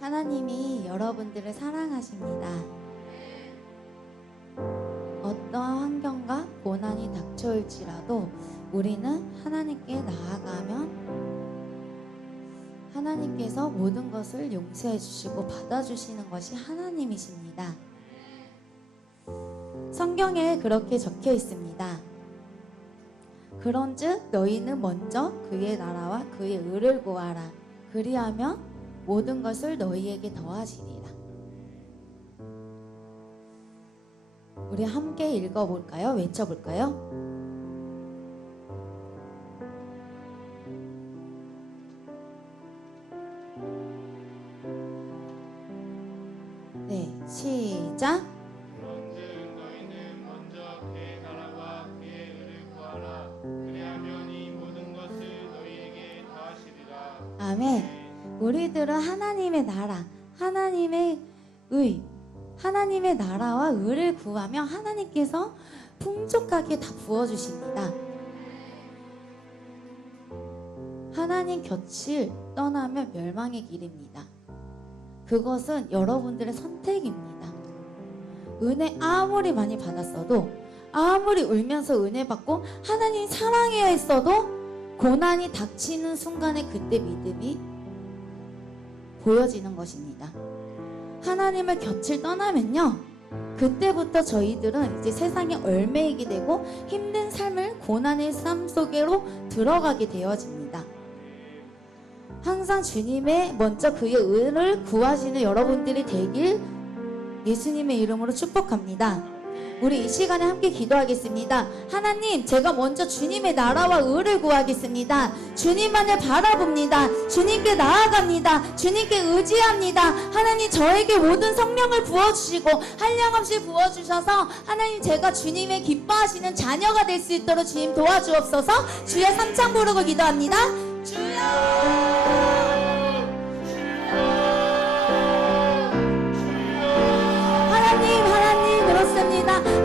하나님이 여러분들을 사랑하십니다. 어떠한 환경과 고난이 닥쳐올지라도 우리는 하나님께 나아가면 하나님께서 모든 것을 용서해 주시고 받아주시는 것이 하나님이십니다. 성경에 그렇게 적혀 있습니다. 그런즉 너희는 먼저 그의 나라와 그의 의를 구하라. 그리하면 모든 것을 너희에게 더하시리라. 우리 함께 읽어볼까요? 외쳐볼까요? 네, 시작! 그런즉 너희는 먼저 그의 나라와 그의 의를 구하라. 그리하면 이 모든 것을 너희에게 더하시리라. 아멘. 우리들은 하나님의 나라, 하나님의 의, 하나님의 나라와 의를 구하면 하나님께서 풍족하게 다 부어주십니다. 하나님 곁을 떠나면 멸망의 길입니다. 그것은 여러분들의 선택입니다. 은혜 아무리 많이 받았어도, 아무리 울면서 은혜 받고 하나님 사랑해야 했어도 고난이 닥치는 순간에 그때 믿음이 보여지는 것입니다. 하나님을 곁을 떠나면요, 그때부터 저희들은 이제 세상의 얼매이게 되고 힘든 삶을, 고난의 삶 속으로 들어가게 되어집니다. 항상 주님의 먼저 그의 의를 구하시는 여러분들이 되길 예수님의 이름으로 축복합니다. 우리 이 시간에 함께 기도하겠습니다. 하나님, 제가 먼저 주님의 나라와 의를 구하겠습니다. 주님만을 바라봅니다. 주님께 나아갑니다. 주님께 의지합니다. 하나님, 저에게 모든 성령을 부어주시고 한량없이 부어주셔서 하나님, 제가 주님의 기뻐하시는 자녀가 될 수 있도록 주님 도와주옵소서. 주여 삼창 부르고 기도합니다. 주여!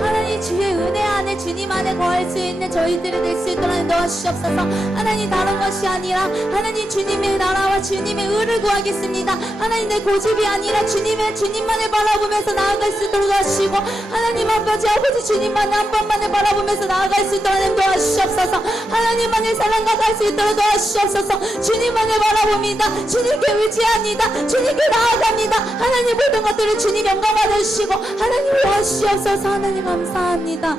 하나님, 주의 은혜 안에 주님 안에 거할 수 있는 저희들이 될 수 있도록 도와주시옵소서. 하나님, 다른 것이 아니라 하나님 주님의 나라와 주님의 의를 구하겠습니다. 하나님, 내 고집이 아니라 주님만을 바라보면서 나아갈 수 있도록 도와주시고, 하나님 아버지 주님만을 한 번만을 바라보면서 나아갈 수 있도록 도와주시옵소서. 하나님만을 사랑과 갈 수 있도록 도와주시옵소서. 주님만을 바라봅니다. 주님께 의지합니다. 주님께 나아갑니다. 하나님, 모든 것들을 주님 영광 받아주시고 하나님 도와주시옵소서. 하나님 감사합니다.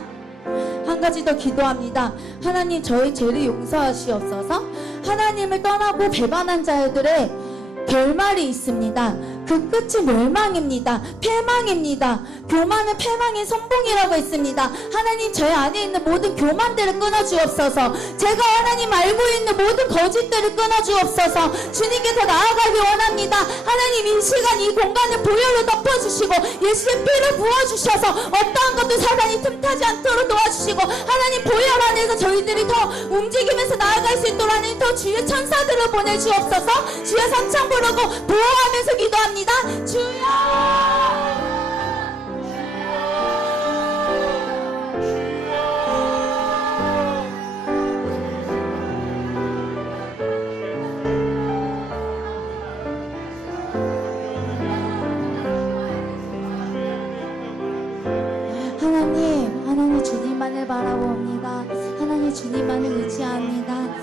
한 가지 더 기도합니다. 하나님, 저희 죄를 용서하시옵소서. 하나님을 떠나고 배반한 자들의 결말이 있습니다. 그 끝이 멸망입니다. 패망입니다. 교만은 패망의 선봉이라고 했습니다. 하나님, 저희 안에 있는 모든 교만들을 끊어주옵소서. 제가 하나님 알고 있는 모든 거짓들을 끊어주옵소서. 주님께 더 나아가기 원합니다. 하나님, 이 시간 이 공간을 보혈로 덮어주시고 예수의 피를 부어주셔서 어떠한 것도 사단이 틈타지 않도록 도와주시고, 하나님 보혈 안에서 저희들이 더 움직이면서 나아갈 수 있도록 하나님 더 주의 천사들을 보내주옵소서. 주의 삼창 부르고 보호하면서 기도합니다. 주여! 하나님 주님만을 바라봅니다. 하나님 주님만을 의지합니다.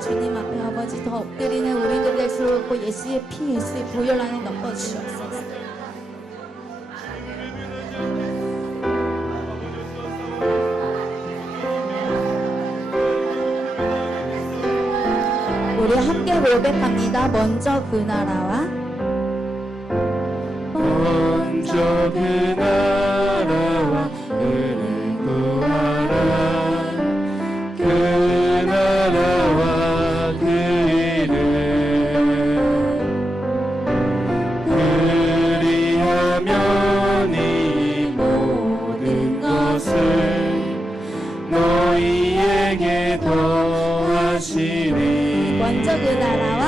주님 앞에 아버지 더 엎드리는 우리들 될 수 없고 예수의 피, 예수의 보혈 안에 넣어주시옵소서. 우리 함께 고백합니다. 먼저 그 나라와 그 나라와 의를 구하라. 그 나라와 그 일을 그리하면 이 모든 것을 너희에게 더하시리. 먼저 그 나라와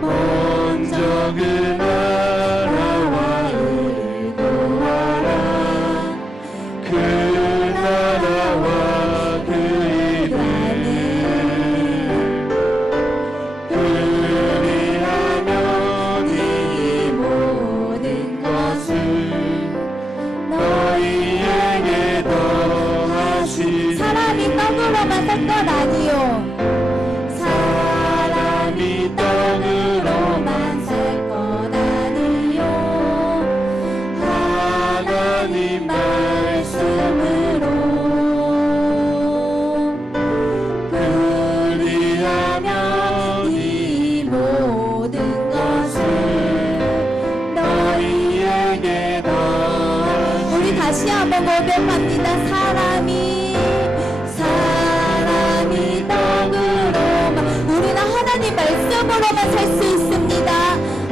먼저 그 나라와 의를 구하라. 그 나라와 그 일을 그리하면 사는 것 아니요 사람이 떡으로만 살 것 아니요 하나님 말씀으로 그리하면 이 모든 것을 너희에게 더하시리라. 우리 다시 한번 고백합니다. 사람이 떡으로만 우리는 하나님 말씀으로만 살 수 있습니다.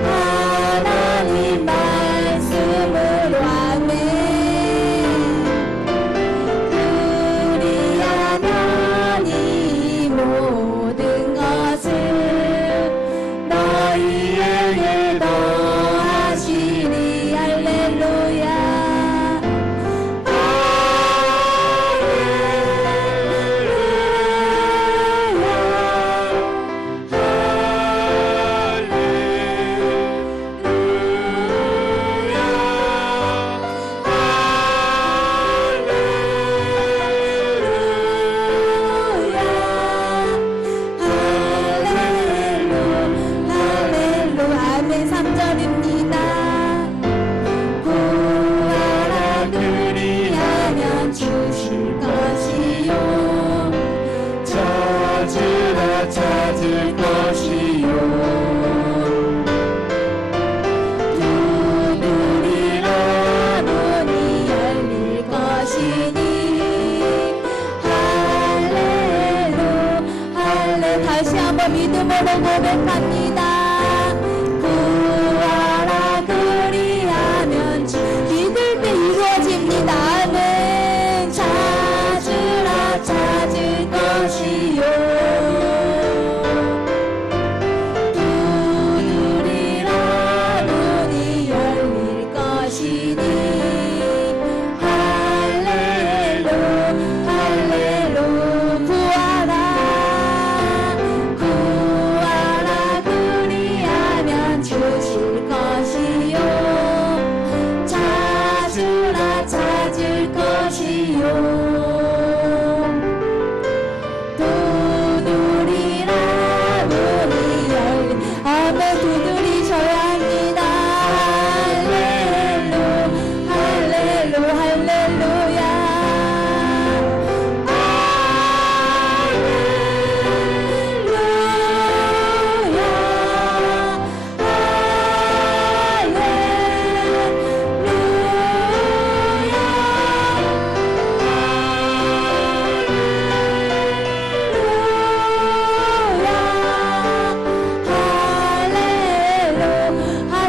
하나님 말씀으로 아멘. 그리하면 이 모든 것을 너희에게 더하시리. 할렐루야. 찾을 것이요 두드리라 문이 열릴 것이니 할렐루야. 다시 한번 믿음으로 고백합니다. 구하라 그리하면 믿을 때 이루어집니다. 아멘. 찾으라 찾을 것이요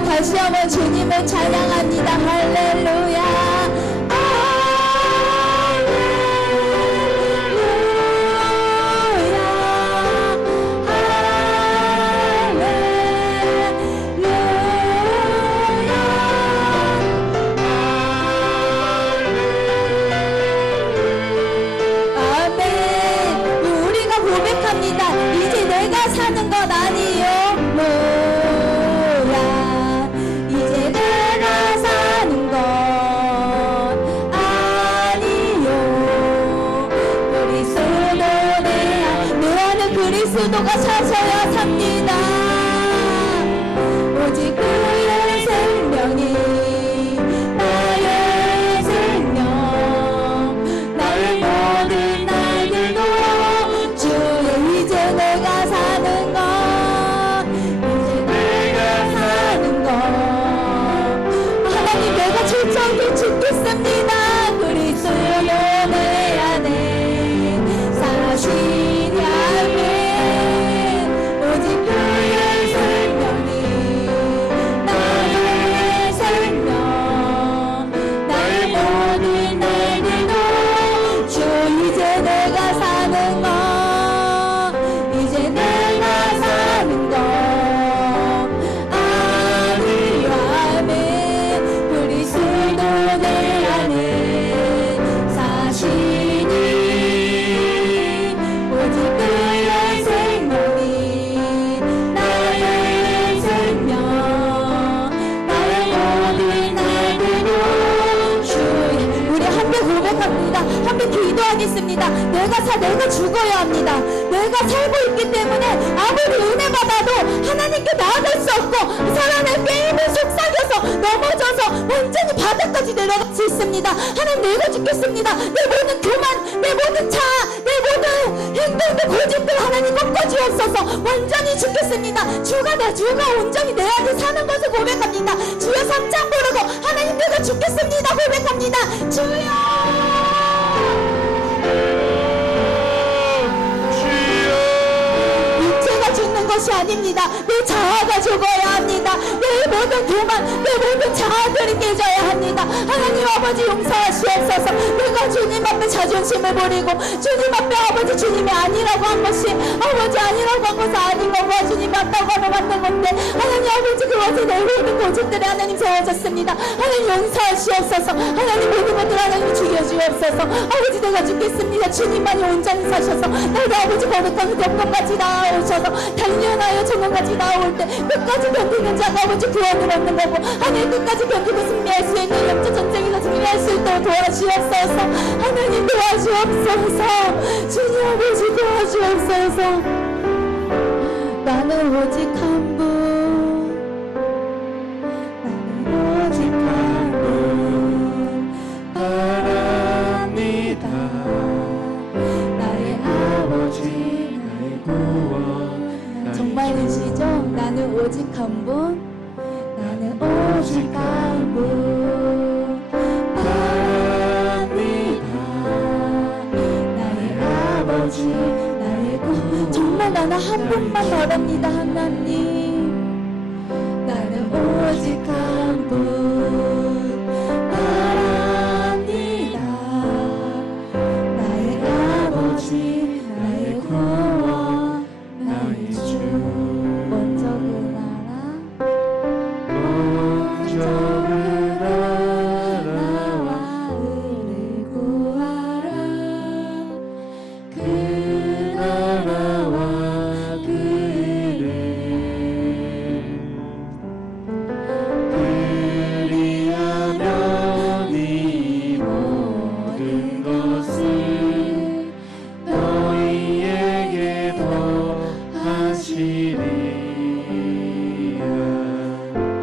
다시 한번 주님을 찬양합니다. 할렐루야. 이제 내가 사는 것 아니요 이제 내가 사는 것 아니요 그리스도 내 안에 그리스도가 사셔야 삽니다. 오직 그의 생명이 나의 생명 나의 모든 날들도 주의 이제 내가 사는 것 이제 내가 사는 것 하나님 내가 철저하게 지켰습니다. 그리스도 내 안에 사시니 아멘. 오직 그의 기도하겠습니다. 내가 죽어야 합니다. 내가 살고 있기 때문에 아무리 은혜 받아도 하나님께 나아갈 수 없고 사랑의 게임에 속삭여서 넘어져서 완전히 바닥까지 내려갈 수 있습니다. 하나님, 내가 죽겠습니다. 내 모든 교만, 내 모든 차, 내 모든 행동들, 고집들 하나님 꺾어주옵소서. 완전히 죽겠습니다. 주가 온전히 내 안에 사는 것을 고백합니다. 주여 3장 부르고 하나님, 내가 죽겠습니다 고백합니다. 주여, 육체가 죽는 것이 아닙니다. 내 자아가 죽어야 합니다. 내 모든 교만, 내 모든 자아들이 깨져야 합니다. 하나님 아버지, 용서하시옵소서. 내가 주님 앞에 자존심을 버리고 주님 앞에 아버지, 주님이 아니라고 한 것이 아버지 아니라고 한 것은 아닌 거고 주님 맞다고 하면 맞는 건데 하나님 아버지, 그것에 내고 있는 고집들이 하나님 세워졌습니다. 하나님 용서하시옵소서. 하나님 모든 것들 하나님 죽여주옵소서. 아버지, 내가 죽겠습니다. 주님만이 온전히 사셔서 나도 아버지 거룩한 영광까지 나오셔서 단련하여 전능까지 나올 때 끝까지 견디는 자가 아버지 구원을 얻는 거고 하나님 끝까지 견디고 승리할 수 있는 영적 전쟁에서 승리할 수 있도록 도와주옵소서. 하나님 도와주옵소서. 주님 아버지 도와주옵소서. 나는 오직 한 분, 나는 오직 한 분 바랍니다. 나의 아버지, 나의 구원. 정말이시죠? 나는 오직 한 분, 나는 오직 한 분 바랍니다. 나의 아버지, 나의 구원. 정말 나는 한 분만 바랍니다. 하나님, 나는 오직 한 분 바랍니다. 나의 아버지, 나의 구원, 나의 주. 먼저 그 나라, 나와 의를 구하라. 그 나라와 그 의를 그리하면 이 모든 것을 너희에게 더하시리라.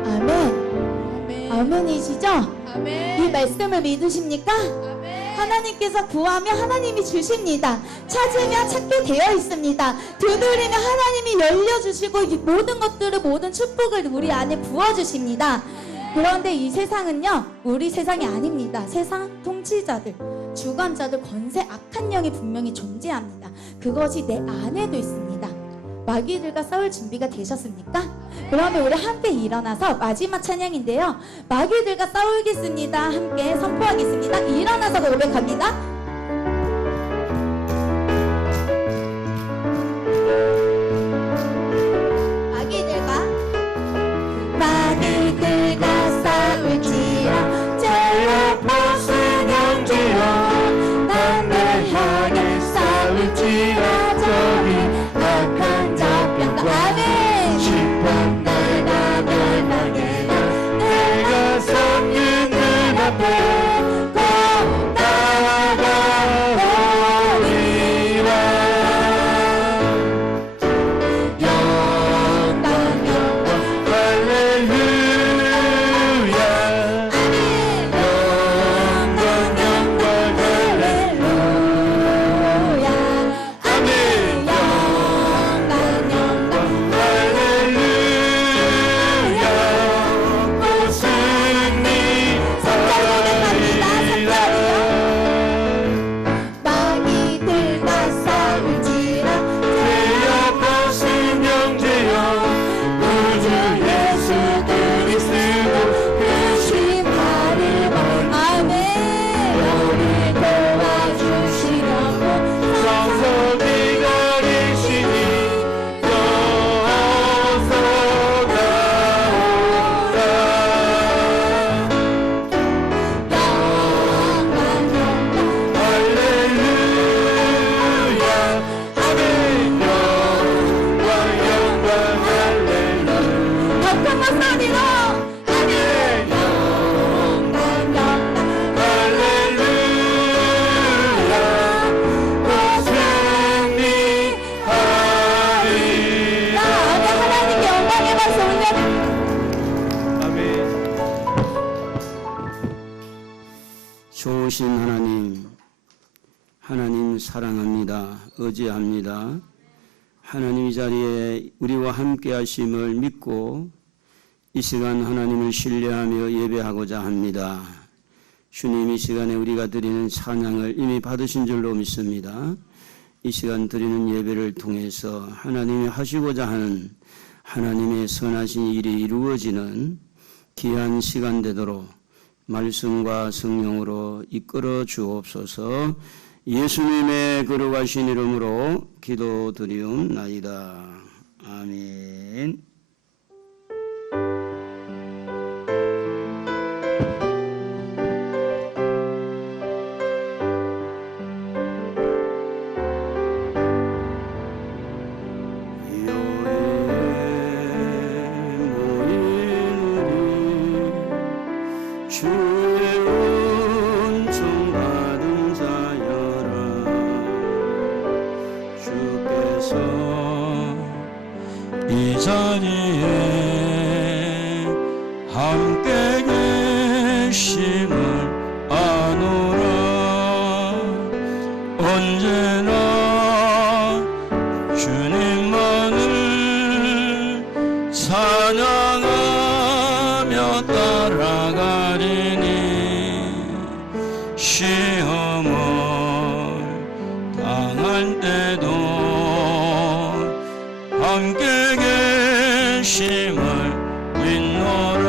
아멘. 아멘이시죠? 이 말씀을 믿으십니까? 하나님께서 구하면 하나님이 주십니다. 찾으면 찾게 되어 있습니다. 두드리면 하나님이 열려주시고 이 모든 것들을, 모든 축복을 우리 안에 부어주십니다. 그런데 이 세상은요, 우리 세상이 아닙니다. 세상 통치자들, 주관자들, 권세, 악한 영이 분명히 존재합니다. 그것이 내 안에도 있습니다. 마귀들과 싸울 준비가 되셨습니까? 그러면 우리 함께 일어나서 마지막 찬양인데요, 마귀들과 싸우겠습니다. 함께 선포하겠습니다. 일어나서 고백합니다. 마귀들과 싸울지라 제로 벗은 형제여, 나를 향해 싸울지라 저기 악한 적병과 아멘. 심판 날가 멸망해라. 내가 섬긴 눈 앞에 꼭 나아가 전능하신 하나님 사랑합니다. 의지합니다. 하나님 이 자리에 우리와 함께 하심을 믿고 이 시간 하나님을 신뢰하며 예배하고자 합니다. 주님 이 시간에 우리가 드리는 찬양을 이미 받으신 줄로 믿습니다. 이 시간 드리는 예배를 통해서 하나님이 하시고자 하는 하나님의 선하신 일이 이루어지는 귀한 시간 되도록 말씀과 성령으로 이끌어 주옵소서. 예수님의 거룩하신 이름으로 기도드리옵나이다. 아멘. 이 자리에 함께 계심을 아노라. 언제나 주님만을 찬양하며 따라가리니 시험을 당할 때도 함께 계심을 믿노라.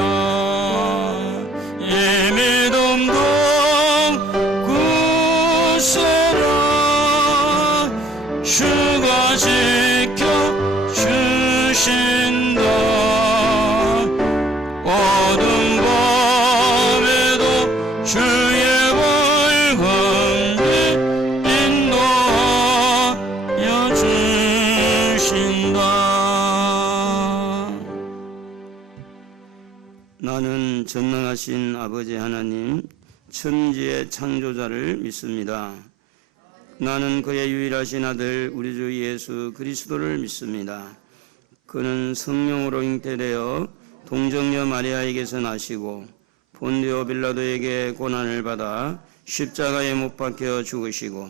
이 믿음도 굳세라. 주가 지켜주신다. 어두운 밤에도 주의 밝은 빛 인도하여 주신다. 나는 전능하신 아버지 하나님 천지의 창조자를 믿습니다. 나는 그의 유일하신 아들 우리 주 예수 그리스도를 믿습니다. 그는 성령으로 잉태되어 동정녀 마리아에게서 나시고 본디오 빌라도에게 고난을 받아 십자가에 못 박혀 죽으시고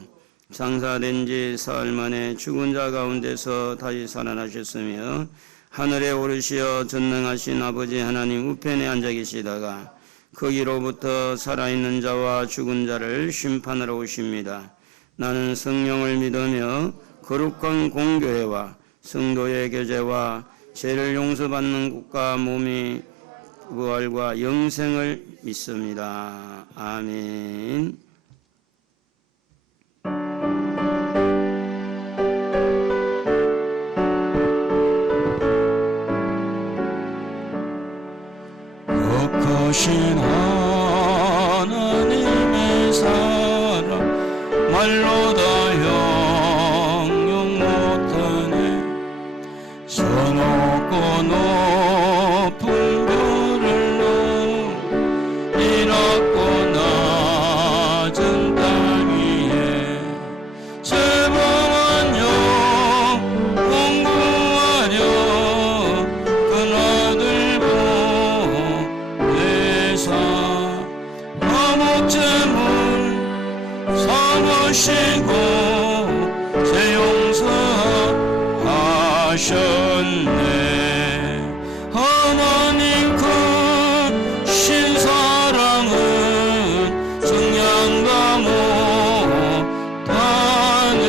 장사된 지 사흘 만에 죽은 자 가운데서 다시 살아나셨으며 하늘에 오르시어 전능하신 아버지 하나님 우편에 앉아 계시다가 거기로부터 살아있는 자와 죽은 자를 심판하러 오십니다. 나는 성령을 믿으며 거룩한 공교회와 성도의 교제와 죄를 용서받는 국가 몸이 부활과 영생을 믿습니다. 아멘. 거룩하신 하나님의 사랑 말로 다 형용 못하네. 서높고 높은 별을 넘어 이 낮고 낮은 땅 위에 제방한 영 공부하려 그 아들 보내사 화목제물 삼으시고 죄 용서하셨네. 하나님 크신 사랑은 성량과 못하네.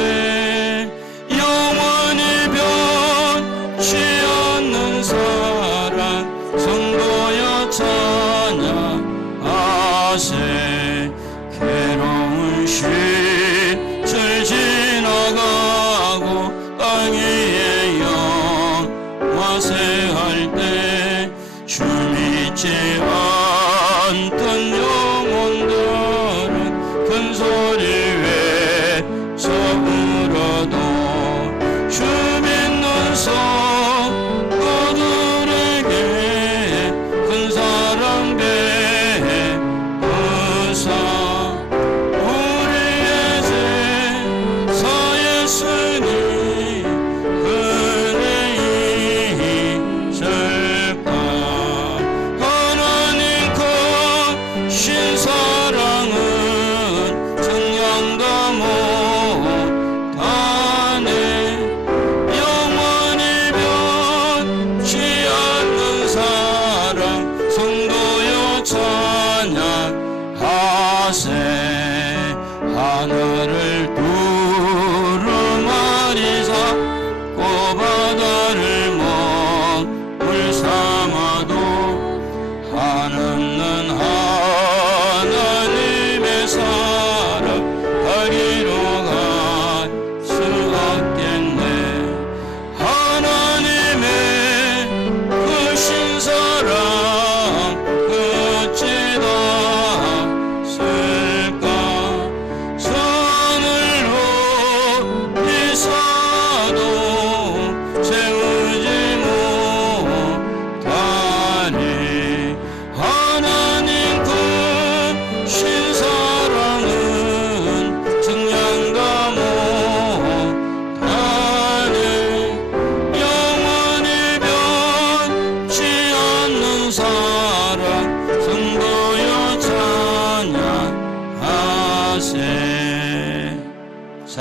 영원히 변치 않는 사랑 성도여 찬양하세. 괴로운 시절 지나가고 땅 위에 영원히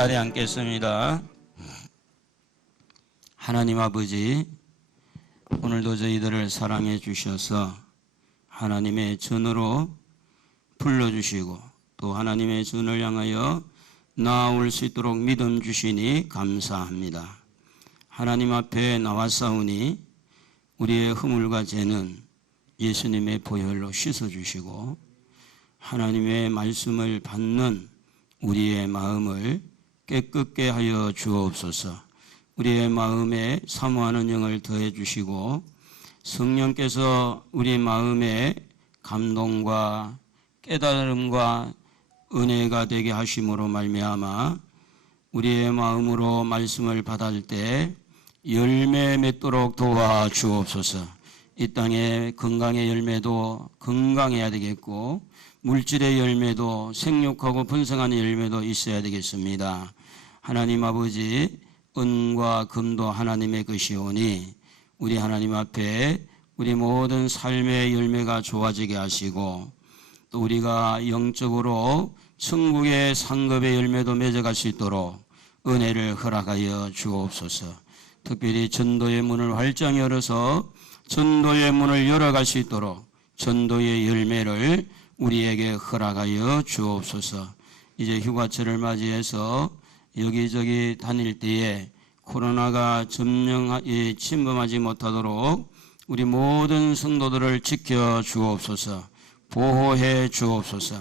자리에 앉겠습니다. 하나님 아버지, 오늘도 저희들을 사랑해 주셔서 하나님의 전으로 불러주시고 또 하나님의 전을 향하여 나아올 수 있도록 믿음 주시니 감사합니다. 하나님 앞에 나왔사오니 우리의 허물과 죄는 예수님의 보혈로 씻어주시고 하나님의 말씀을 받는 우리의 마음을 깨끗게 하여 주옵소서. 우리의 마음에 사모하는 영을 더해 주시고 성령께서 우리 마음에 감동과 깨달음과 은혜가 되게 하심으로 말미암아 우리의 마음으로 말씀을 받을 때 열매 맺도록 도와주옵소서. 이 땅에 건강의 열매도 건강해야 되겠고 물질의 열매도 생육하고 번성하는 열매도 있어야 되겠습니다. 하나님 아버지, 은과 금도 하나님의 것이오니 우리 하나님 앞에 우리 모든 삶의 열매가 좋아지게 하시고 또 우리가 영적으로 천국의 상급의 열매도 맺어갈 수 있도록 은혜를 허락하여 주옵소서. 특별히 전도의 문을 활짝 열어서 전도의 문을 열어갈 수 있도록 전도의 열매를 우리에게 허락하여 주옵소서. 이제 휴가철을 맞이해서 여기저기 다닐 때에 코로나가 침범하지 못하도록 우리 모든 성도들을 지켜 주옵소서. 보호해 주옵소서.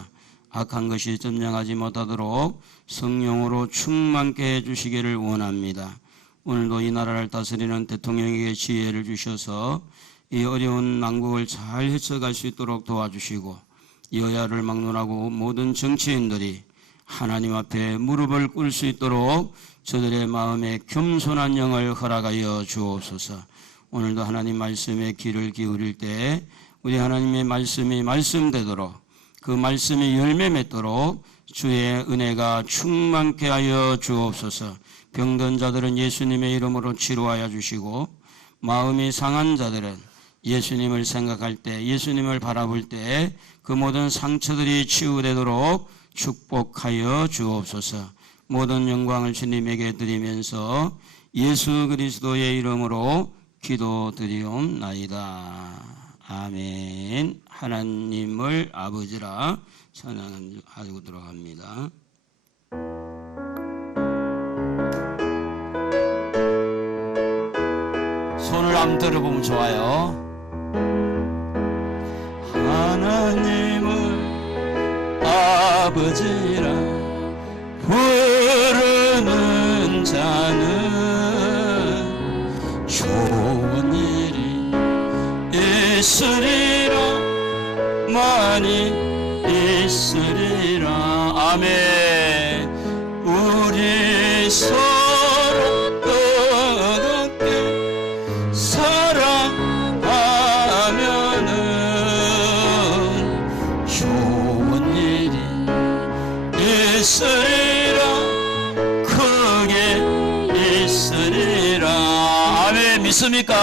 악한 것이 점령하지 못하도록 성령으로 충만케 해주시기를 원합니다. 오늘도 이 나라를 다스리는 대통령에게 지혜를 주셔서 이 어려운 난국을 잘 헤쳐갈 수 있도록 도와주시고 여야를 막론하고 모든 정치인들이 하나님 앞에 무릎을 꿇을 수 있도록 저들의 마음에 겸손한 영을 허락하여 주옵소서. 오늘도 하나님 말씀에 귀를 기울일 때 우리 하나님의 말씀이 말씀되도록 그 말씀이 열매 맺도록 주의 은혜가 충만케 하여 주옵소서. 병든 자들은 예수님의 이름으로 치료하여 주시고 마음이 상한 자들은 예수님을 생각할 때 예수님을 바라볼 때 그 모든 상처들이 치유되도록 축복하여 주옵소서. 모든 영광을 주님에게 드리면서 예수 그리스도의 이름으로 기도드리옵나이다. 아멘. 하나님을 아버지라 찬양하고 들어갑니다. 손을 한번 들어보면 좋아요. 하나님을 아버지라 부르는 자는 좋은 일이 있으리라 많이 있으리라. 아멘. 우리 서로 뜨겁게 사랑하면은 좋은 일이 있으리라 크게 있으리라. 아멘. 믿습니까?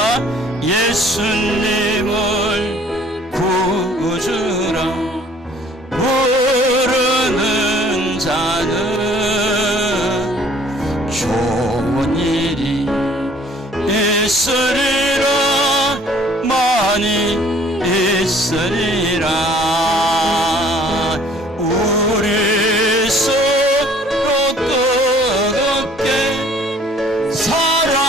예수님을 구주라 부르는 자는 좋은 일이 있으리라 많이 있으리라. 우리 서로 뜨겁게 사랑하면은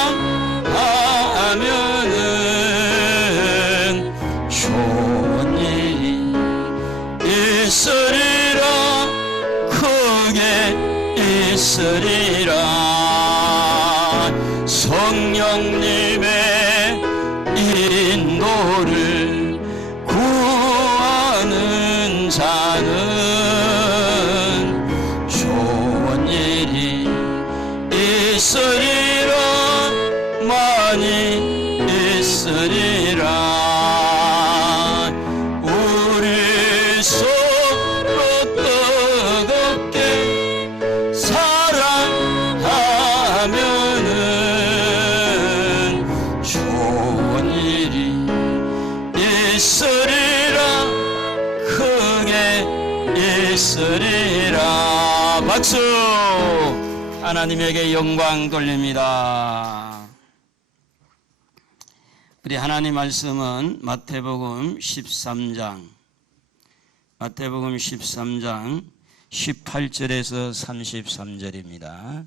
좋은 일이 있으리라 크게 있으리라. 성령님의 인도를 구하는 자는 좋은 일이 있으리라 많이 있으리라. 우리 서로 뜨겁게 사랑하면은 좋은 일이 있으리라 크게 있으리라. 박수. 하나님에게 영광 돌립니다. 우리 하나님 말씀은 마태복음 13장 18절에서 33절입니다.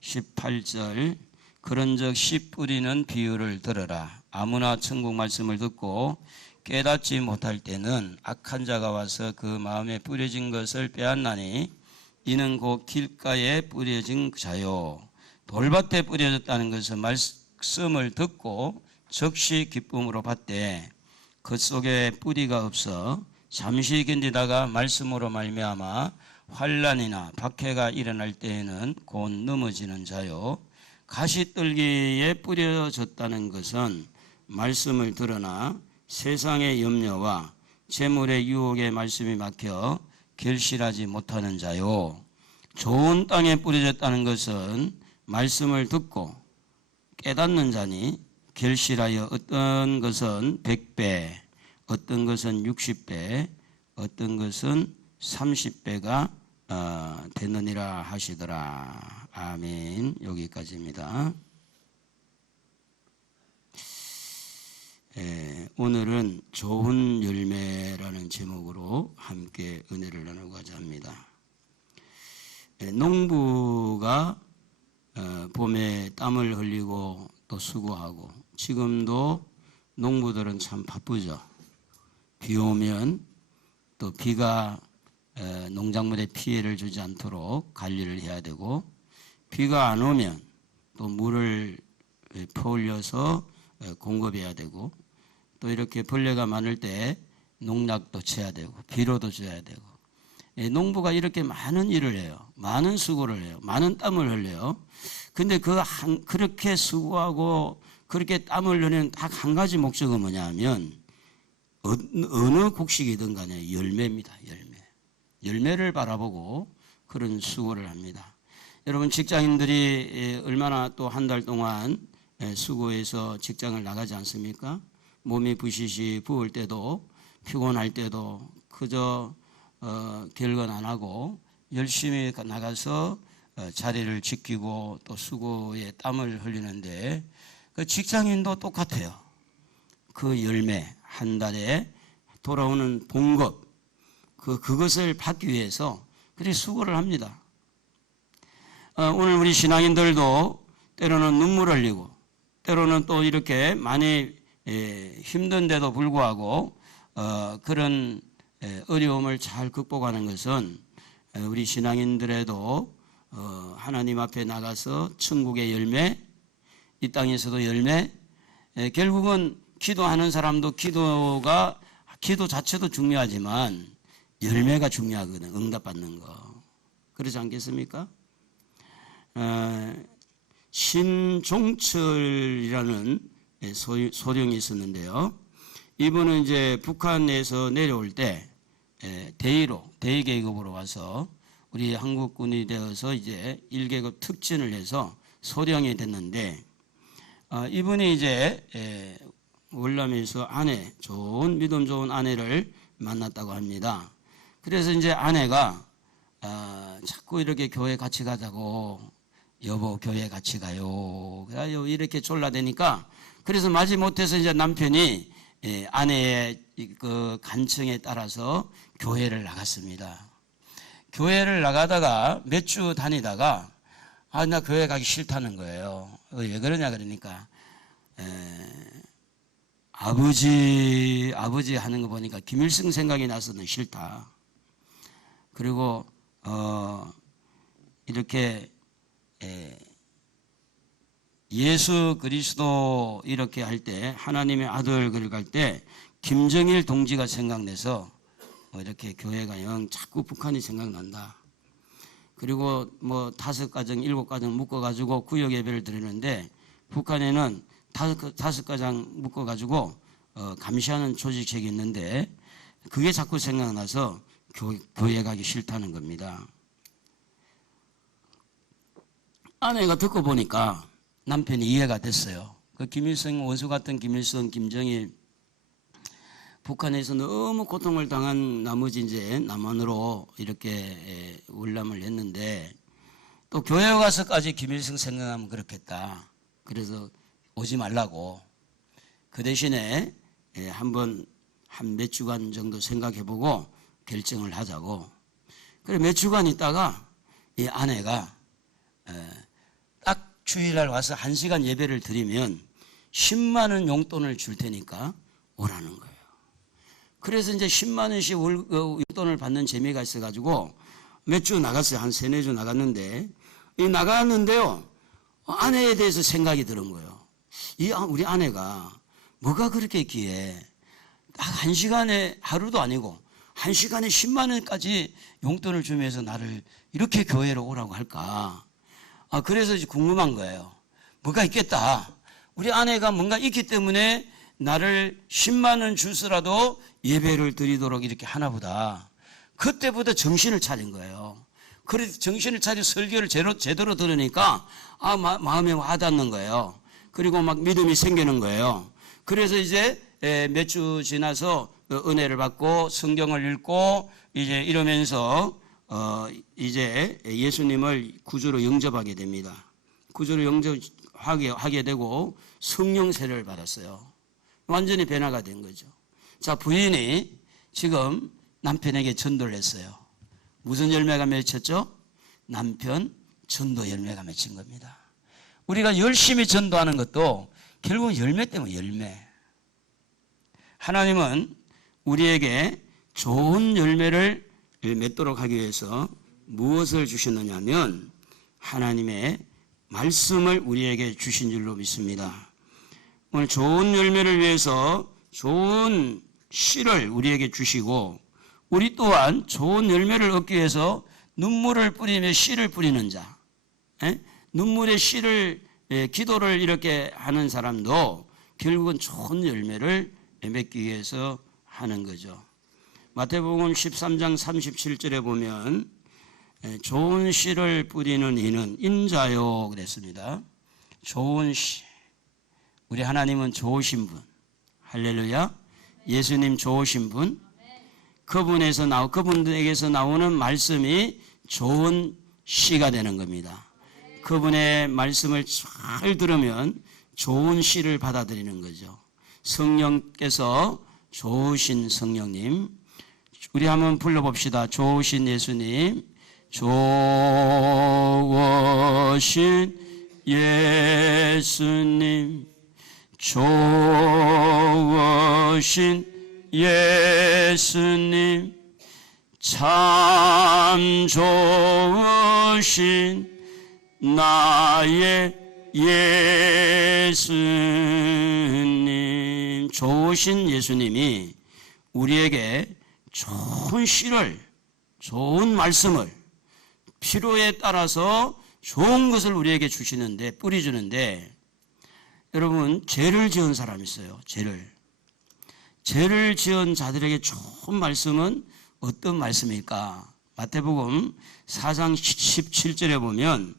18절 그런즉 씨 뿌리는 비유를 들으라. 아무나 천국 말씀을 듣고 깨닫지 못할 때는 악한 자가 와서 그 마음에 뿌려진 것을 빼앗나니 이는 곧 길가에 뿌려진 자요. 돌밭에 뿌려졌다는 것은 말씀을 듣고 즉시 기쁨으로 받되 그 속에 뿌리가 없어 잠시 견디다가 말씀으로 말미암아 환난이나 박해가 일어날 때에는 곧 넘어지는 자요. 가시떨기에 뿌려졌다는 것은 말씀을 들으나 세상의 염려와 재물의 유혹에 말씀이 막혀 결실하지 못하는 자요. 좋은 땅에 뿌려졌다는 것은 말씀을 듣고 깨닫는 자니 결실하여 어떤 것은 100배, 어떤 것은 60배, 어떤 것은 30배가 되느니라 하시더라. 아멘. 여기까지입니다. 오늘은 좋은 열매라는 제목으로 함께 은혜를 나누고자 합니다. 농부가 봄에 땀을 흘리고 또 수고하고 지금도 농부들은 참 바쁘죠. 비 오면 또 비가 농작물에 피해를 주지 않도록 관리를 해야 되고 비가 안 오면 또 물을 퍼올려서 공급해야 되고 또 이렇게 벌레가 많을 때 농약도 쳐야 되고 비료도 줘야 되고 농부가 이렇게 많은 일을 해요. 많은 수고를 해요. 많은 땀을 흘려요. 근데 그렇게 수고하고 그렇게 땀을 흘리는 딱 한 가지 목적은 뭐냐 하면 어느 곡식이든 간에 열매입니다. 열매를 바라보고 그런 수고를 합니다. 여러분 직장인들이 얼마나 또 한 달 동안 수고해서 직장을 나가지 않습니까? 몸이 부시시 부을 때도 피곤할 때도 그저 결건 안 하고 열심히 나가서 자리를 지키고 또 수고에 땀을 흘리는데 그 직장인도 똑같아요. 그 열매 한 달에 돌아오는 봉급 그것을 받기 위해서 그렇게 수고를 합니다. 오늘 우리 신앙인들도 때로는 눈물 흘리고 때로는 또 이렇게 많이 힘든데도 불구하고 그런 어려움을 잘 극복하는 것은 우리 신앙인들에도 하나님 앞에 나가서 천국의 열매, 이 땅에서도 열매, 결국은 기도하는 사람도 기도 자체도 중요하지만 열매가 중요하거든. 응답받는 거. 그렇지 않겠습니까? 신종철이라는 소령이 있었는데요. 이분은 이제 북한에서 내려올 때 대위 계급으로 와서 우리 한국군이 되어서 이제 1계급 특진을 해서 소령이 됐는데 이분이 이제 월남에서 믿음 좋은 아내를 만났다고 합니다. 그래서 이제 아내가 자꾸 이렇게 교회 같이 가자고 여보 교회 같이 가요. 이렇게 졸라대니까 그래서 마지못해서 이제 남편이 아내의 그 간청에 따라서 교회를 나갔습니다. 교회를 나가다가 몇 주 다니다가 나 교회 가기 싫다는 거예요. 왜 그러냐 그러니까 아버지 하는 거 보니까 김일성 생각이 나서는 싫다. 그리고 이렇게 예수 그리스도 이렇게 할 때 하나님의 아들 그렇게 할 때 김정일 동지가 생각나서 이렇게 교회가 자꾸 북한이 생각난다. 그리고 5가정 7가정 묶어가지고 구역 예배를 드리는데 북한에는 5가정 묶어가지고 감시하는 조직책이 있는데 그게 자꾸 생각나서 교회 가기 싫다는 겁니다. 아내가 듣고 보니까 남편이 이해가 됐어요. 그 김일성 원수 같은 김일성, 김정일 북한에서 너무 고통을 당한 나머지 이제 남한으로 이렇게 월남을 했는데 또 교회 가서까지 김일성 생각하면 그렇겠다. 그래서 오지 말라고. 그 대신에 한번 한 몇 주간 정도 생각해보고 결정을 하자고. 그래 몇 주간 있다가 이 아내가 딱 주일날 와서 1시간 예배를 드리면 10만 원 용돈을 줄 테니까 오라는 거예요. 그래서 이제 10만 원씩 용돈을 받는 재미가 있어가지고 몇 주 나갔어요. 한 3-4주 나갔는데 나갔는데요. 아내에 대해서 생각이 드는 거예요. 우리 아내가 뭐가 그렇게 있기에 딱 1시간에 하루도 아니고 1시간에 10만 원까지 용돈을 주면서 나를 이렇게 교회로 오라고 할까. 그래서 이제 궁금한 거예요. 뭐가 있겠다. 우리 아내가 뭔가 있기 때문에 나를 10만 원 주서라도 예배를 드리도록 이렇게 하나보다. 그때부터 정신을 차린 거예요. 그래서 정신을 차려 설교를 제대로 들으니까 마음에 와닿는 거예요. 그리고 막 믿음이 생기는 거예요. 그래서 이제 몇 주 지나서 은혜를 받고 성경을 읽고 이제 이러면서 이제 예수님을 구주로 영접하게 됩니다. 구주로 영접하게 되고 성령 세례를 받았어요. 완전히 변화가 된 거죠. 자, 부인이 지금 남편에게 전도를 했어요. 무슨 열매가 맺혔죠? 남편 전도 열매가 맺힌 겁니다. 우리가 열심히 전도하는 것도 결국 열매 때문에 열매. 하나님은 우리에게 좋은 열매를 맺도록 하기 위해서 무엇을 주셨느냐 하면 하나님의 말씀을 우리에게 주신 줄로 믿습니다. 오늘 좋은 열매를 위해서 좋은 씨를 우리에게 주시고 우리 또한 좋은 열매를 얻기 위해서 눈물을 뿌리며 씨를 뿌리는 자, 눈물의 씨를 기도를 이렇게 하는 사람도 결국은 좋은 열매를 맺기 위해서 하는 거죠. 마태복음 13장 37절에 보면 좋은 씨를 뿌리는 이는 인자요 그랬습니다. 좋은 씨. 우리 하나님은 좋으신 분. 할렐루야. 예수님 좋으신 분. 그분에게서 나오는 말씀이 좋은 씨가 되는 겁니다. 그분의 말씀을 잘 들으면 좋은 씨를 받아들이는 거죠. 성령께서 좋으신 성령님, 우리 한번 불러봅시다. 좋으신 예수님, 좋으신 예수님, 좋으신 예수님, 참 좋으신 나의 예수님. 좋으신 예수님이 우리에게 좋은 씨를, 좋은 말씀을 필요에 따라서 좋은 것을 우리에게 주시는데, 뿌려주는데, 여러분 죄를 지은 사람이 있어요. 죄를 지은 자들에게 좋은 말씀은 어떤 말씀일까? 마태복음 4장 17절에 보면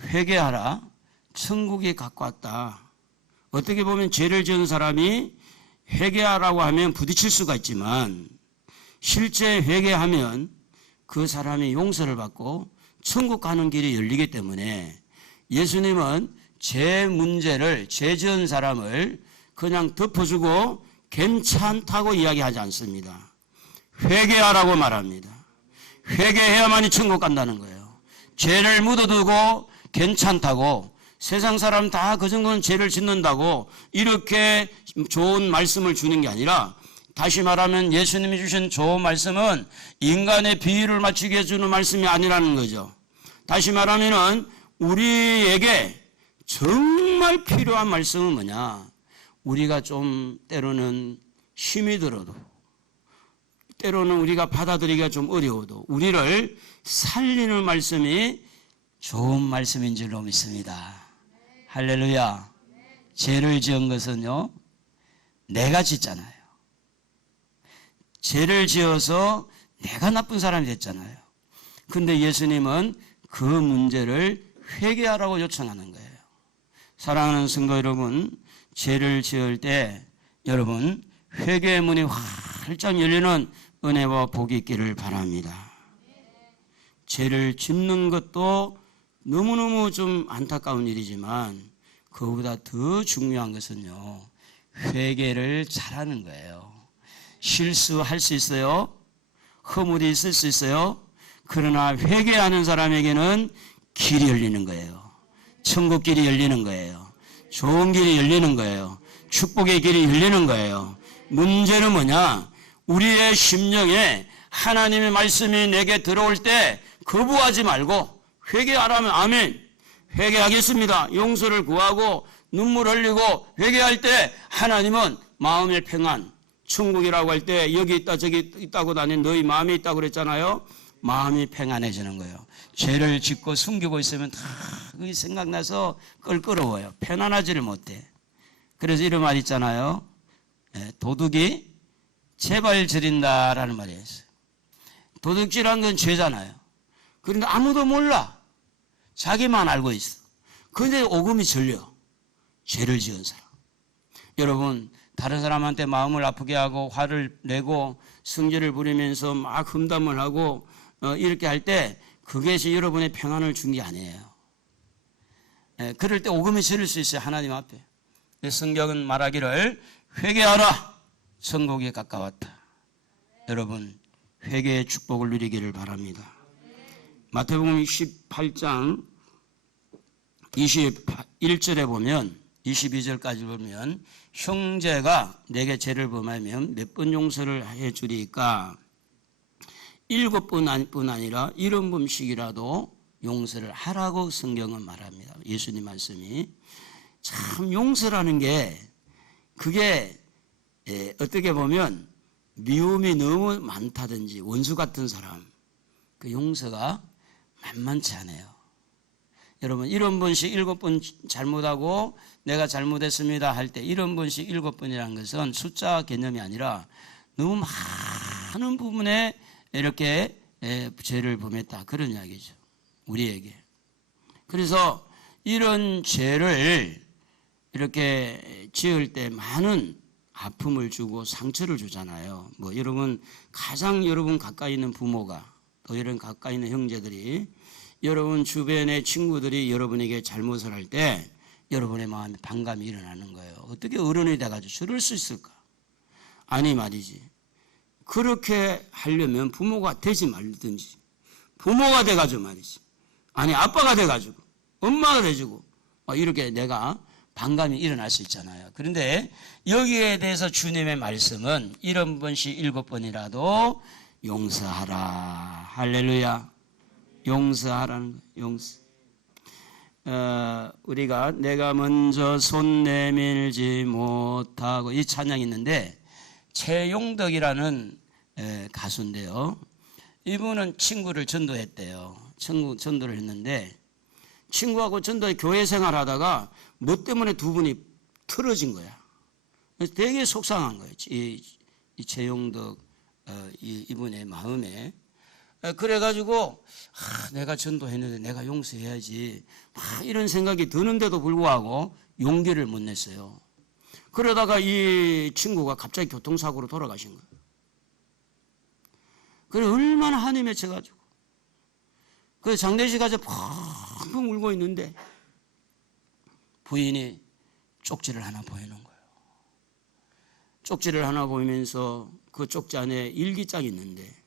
회개하라 천국이 가까웠다. 어떻게 보면 죄를 지은 사람이 회개하라고 하면 부딪힐 수가 있지만 실제 회개하면 그 사람이 용서를 받고 천국 가는 길이 열리기 때문에 예수님은 죄 지은 사람을 그냥 덮어주고 괜찮다고 이야기하지 않습니다. 회개하라고 말합니다. 회개해야만이 천국 간다는 거예요. 죄를 묻어두고 괜찮다고, 세상 사람 다 그 정도는 죄를 짓는다고 이렇게 좋은 말씀을 주는 게 아니라, 다시 말하면 예수님이 주신 좋은 말씀은 인간의 비위를 맞추게 해주는 말씀이 아니라는 거죠. 다시 말하면 우리에게 정말 필요한 말씀은 뭐냐? 우리가 좀 때로는 힘이 들어도, 때로는 우리가 받아들이기가 좀 어려워도 우리를 살리는 말씀이 좋은 말씀인 줄로 믿습니다. 할렐루야. 죄를 지은 것은요, 내가 짓잖아요. 죄를 지어서 내가 나쁜 사람이 됐잖아요. 근데 예수님은 그 문제를 회개하라고 요청하는 거예요. 사랑하는 성도 여러분, 죄를 지을 때 여러분 회개의 문이 활짝 열리는 은혜와 복이 있기를 바랍니다. 죄를 짓는 것도 너무너무 좀 안타까운 일이지만 그보다 더 중요한 것은요, 회개를 잘하는 거예요. 실수할 수 있어요. 허물이 있을 수 있어요. 그러나 회개하는 사람에게는 길이 열리는 거예요. 천국 길이 열리는 거예요. 좋은 길이 열리는 거예요. 축복의 길이 열리는 거예요. 문제는 뭐냐? 우리의 심령에 하나님의 말씀이 내게 들어올 때 거부하지 말고 회개하라면 아멘. 회개하겠습니다. 용서를 구하고 눈물 흘리고 회개할 때 하나님은 마음의 평안, 천국이라고 할 때 여기 있다 저기 있다고 다닌 너희 마음에 있다고 그랬잖아요. 마음이 평안해지는 거예요. 죄를 짓고 숨기고 있으면 다 그게 생각나서 껄끄러워요. 편안하지를 못해. 그래서 이런 말 있잖아요. 도둑이 재발 지린다라는 말이 있어요. 도둑질한 건 죄잖아요. 그런데 아무도 몰라. 자기만 알고 있어. 그런데 오금이 절려. 죄를 지은 사람. 여러분, 다른 사람한테 마음을 아프게 하고 화를 내고 성질을 부리면서 막 험담을 하고 이렇게 할 때 그것이 여러분의 평안을 준 게 아니에요. 그럴 때 오금이 절릴 수 있어요. 하나님 앞에. 성경은 말하기를 회개하라. 천국이 가까웠다. 여러분, 회개의 축복을 누리기를 바랍니다. 마태복음 18장 21절에 보면 22절까지 보면 형제가 내게 죄를 범하면 몇 번 용서를 해 주리까 7번뿐 아니라 70번씩이라도 용서를 하라고 성경은 말합니다. 예수님 말씀이. 참 용서라는 게 그게 어떻게 보면 미움이 너무 많다든지 원수 같은 사람 그 용서가 만만치 않아요. 여러분 70번씩 7번 잘못하고 내가 잘못했습니다 할 때 70번씩 7번이라는 것은 숫자 개념이 아니라 너무 많은 부분에 이렇게 죄를 범했다 그런 이야기죠. 우리에게. 그래서 이런 죄를 이렇게 지을 때 많은 아픔을 주고 상처를 주잖아요. 뭐 여러분 가장 여러분 가까이 있는 부모가 또 이런 가까이 있는 형제들이 여러분 주변의 친구들이 여러분에게 잘못을 할 때 여러분의 마음에 반감이 일어나는 거예요. 어떻게 어른이 돼가지고 저럴 수 있을까? 아니 말이지. 그렇게 하려면 부모가 되지 말든지 부모가 돼가지고 말이지. 아니 아빠가 돼가지고 엄마가 돼가지고 이렇게 내가 반감이 일어날 수 있잖아요. 그런데 여기에 대해서 주님의 말씀은 70번씩 7번이라도 용서하라. 할렐루야. 용서하라는 거예요. 용서. 우리가 내가 먼저 손 내밀지 못하고 이 찬양이 있는데 최용덕이라는 가수인데요. 이분은 친구를 전도했대요. 전도를 했는데 친구하고 전도에 교회 생활하다가 뭐 때문에 두 분이 틀어진 거야. 그래서 되게 속상한 거예요. 이 최용덕 이분의 마음에. 그래가지고 내가 전도했는데 내가 용서해야지 막 이런 생각이 드는데도 불구하고 용기를 못 냈어요. 그러다가 이 친구가 갑자기 교통사고로 돌아가신 거예요. 그래 얼마나 한이 맺혀가지고 그래서 장례식 가서 펑펑 울고 있는데 부인이 쪽지를 하나 보이는 거예요. 쪽지를 하나 보이면서 그 쪽지 안에 일기장이 있는데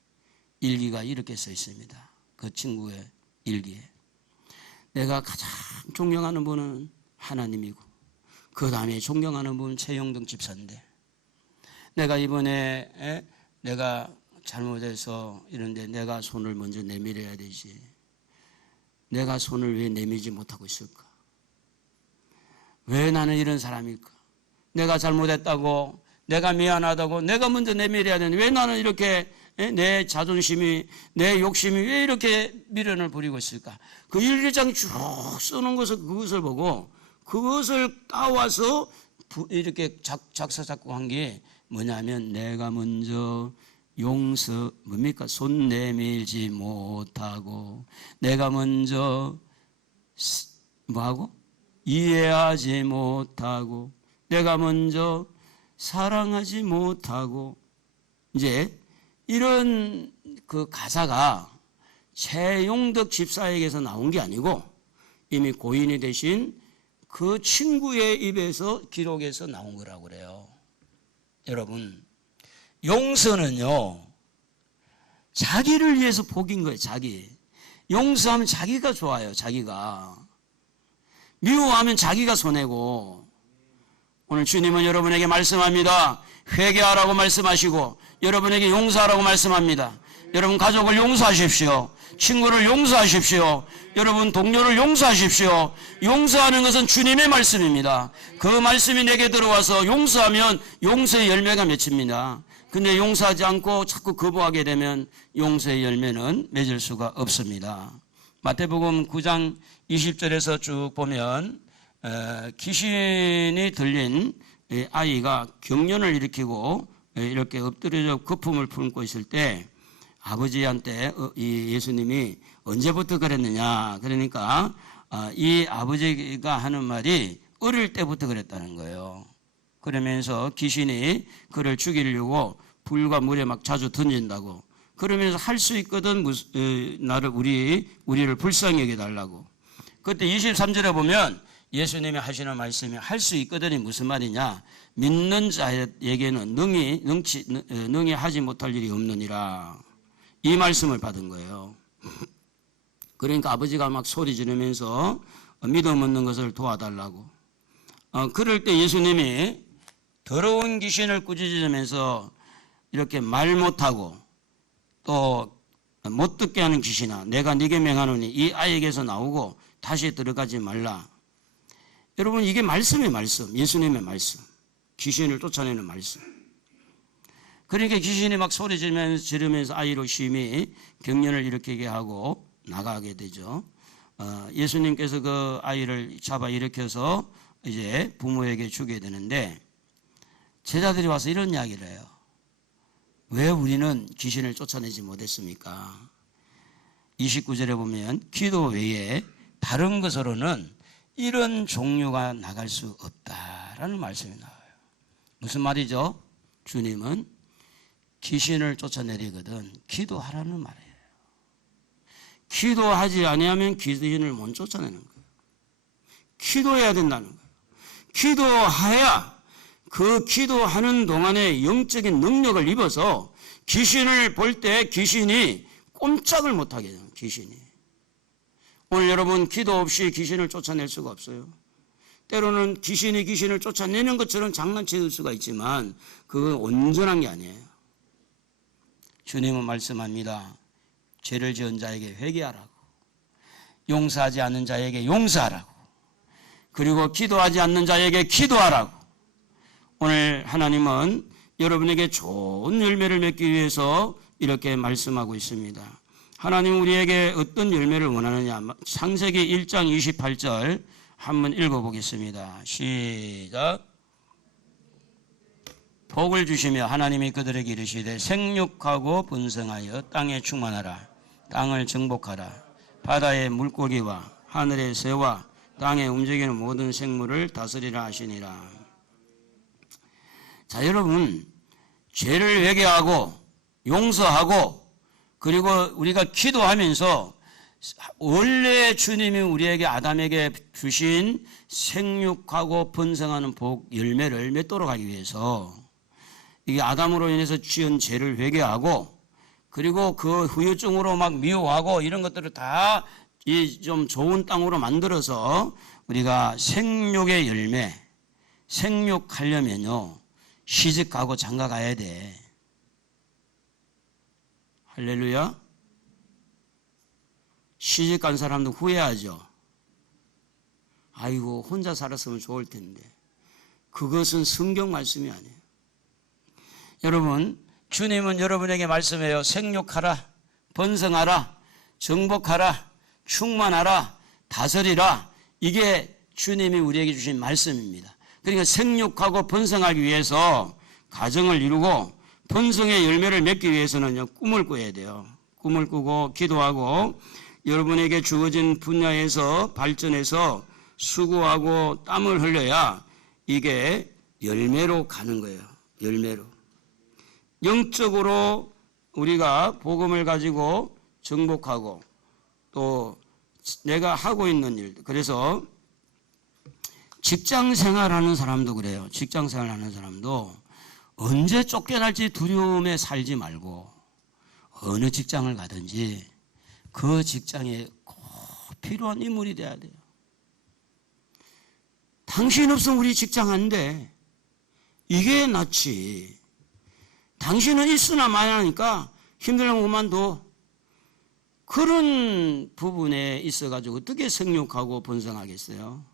일기가 이렇게 써 있습니다. 그 친구의 일기에 내가 가장 존경하는 분은 하나님이고 그 다음에 존경하는 분은 최용덕 집사인데 내가 이번에 내가 잘못해서 이런데 내가 손을 먼저 내밀어야 되지. 내가 손을 왜 내밀지 못하고 있을까? 왜 나는 이런 사람일까? 내가 잘못했다고 내가 미안하다고 내가 먼저 내밀어야 되는데 왜 나는 이렇게 내 자존심이 내 욕심이 왜 이렇게 미련을 부리고 있을까? 그 일기장 쭉 쓰는 것을 그것을 보고 그것을 따와서 이렇게 작사 작곡한 게 뭐냐면 내가 먼저 용서 뭡니까? 손 내밀지 못하고 내가 먼저 뭐하고? 이해하지 못하고 내가 먼저 사랑하지 못하고 이제 이런 그 가사가 최용덕 집사에게서 나온 게 아니고 이미 고인이 되신 그 친구의 입에서 기록해서 나온 거라고 그래요. 여러분, 용서는요, 자기를 위해서 복인 거예요. 자기. 용서하면 자기가 좋아요. 자기가. 미워하면 자기가 손해고. 오늘 주님은 여러분에게 말씀합니다. 회개하라고 말씀하시고 여러분에게 용서하라고 말씀합니다. 여러분 가족을 용서하십시오. 친구를 용서하십시오. 여러분 동료를 용서하십시오. 용서하는 것은 주님의 말씀입니다. 그 말씀이 내게 들어와서 용서하면 용서의 열매가 맺힙니다. 근데 용서하지 않고 자꾸 거부하게 되면 용서의 열매는 맺을 수가 없습니다. 마태복음 9장 20절에서 쭉 보면 귀신이 들린 아이가 경련을 일으키고 이렇게 엎드려져 거품을 품고 있을 때 아버지한테 이 예수님이 언제부터 그랬느냐, 그러니까 이 아버지가 하는 말이 어릴 때부터 그랬다는 거예요. 그러면서 귀신이 그를 죽이려고 불과 물에 막 자주 던진다고, 그러면서 할 수 있거든 나를 우리를 불쌍히 여겨달라고. 그때 23절에 보면 예수님이 하시는 말씀이 할 수 있거든이 무슨 말이냐, 믿는 자에게는 능히 하지 못할 일이 없느니라, 이 말씀을 받은 거예요. 그러니까 아버지가 막 소리 지르면서 믿음 없는 것을 도와달라고. 그럴 때 예수님이 더러운 귀신을 꾸짖으면서 이렇게 말 못하고 또 못 듣게 하는 귀신아, 내가 네게 명하노니 이 아이에게서 나오고 다시 들어가지 말라. 여러분, 이게 말씀의 말씀, 예수님의 말씀, 귀신을 쫓아내는 말씀. 그러니까 귀신이 막 소리 지르면서 아이로 심히 경련을 일으키게 하고 나가게 되죠. 예수님께서 그 아이를 잡아 일으켜서 이제 부모에게 주게 되는데, 제자들이 와서 이런 이야기를 해요. 왜 우리는 귀신을 쫓아내지 못했습니까? 29절에 보면 기도 외에 다른 것으로는 이런 종류가 나갈 수 없다라는 말씀이 나와요. 무슨 말이죠? 주님은 귀신을 쫓아내리거든 기도하라는 말이에요. 기도하지 아니하면 귀신을 못 쫓아내는 거예요. 기도해야 된다는 거예요. 기도해야 그 기도하는 동안에 영적인 능력을 입어서 귀신을 볼 때 귀신이 꼼짝을 못하게 돼요. 귀신이. 오늘 여러분, 기도 없이 귀신을 쫓아낼 수가 없어요. 때로는 귀신이 귀신을 쫓아내는 것처럼 장난칠 수가 있지만 그건 온전한 게 아니에요. 주님은 말씀합니다. 죄를 지은 자에게 회개하라고, 용서하지 않는 자에게 용서하라고, 그리고 기도하지 않는 자에게 기도하라고. 오늘 하나님은 여러분에게 좋은 열매를 맺기 위해서 이렇게 말씀하고 있습니다. 하나님 우리에게 어떤 열매를 원하느냐, 창세기 1장 28절 한번 읽어보겠습니다. 시작. 복을 주시며 하나님이 그들에게 이르시되 생육하고 번성하여 땅에 충만하라. 땅을 정복하라. 바다의 물고기와 하늘의 새와 땅에 움직이는 모든 생물을 다스리라 하시니라. 자, 여러분, 죄를 회개하고 용서하고 그리고 우리가 기도하면서 원래 주님이 우리에게 아담에게 주신 생육하고 번성하는 복 열매를 맺도록 하기 위해서 이게 아담으로 인해서 지은 죄를 회개하고 그리고 그 후유증으로 막 미워하고 이런 것들을 다 이 좀 좋은 땅으로 만들어서 우리가 생육의 열매, 생육하려면요 시집가고 장가가야 돼. 할렐루야. 시집간 사람도 후회하죠. 아이고 혼자 살았으면 좋을 텐데. 그것은 성경 말씀이 아니에요. 여러분, 주님은 여러분에게 말씀해요. 생육하라, 번성하라, 정복하라, 충만하라, 다스리라. 이게 주님이 우리에게 주신 말씀입니다. 그러니까 생육하고 번성하기 위해서 가정을 이루고 번성의 열매를 맺기 위해서는요, 꿈을 꿔야 돼요. 꿈을 꾸고 기도하고 여러분에게 주어진 분야에서 발전해서 수고하고 땀을 흘려야 이게 열매로 가는 거예요. 열매로. 영적으로 우리가 복음을 가지고 정복하고 또 내가 하고 있는 일. 그래서 직장 생활하는 사람도 그래요. 직장 생활하는 사람도 언제 쫓겨날지 두려움에 살지 말고 어느 직장을 가든지 그 직장에 꼭 필요한 인물이 돼야 돼요. 당신 없으면 우리 직장 안 돼. 이게 낫지. 당신은 있으나 마나니까 힘들면 그만둬. 그런 부분에 있어가지고 어떻게 생육하고 번성하겠어요?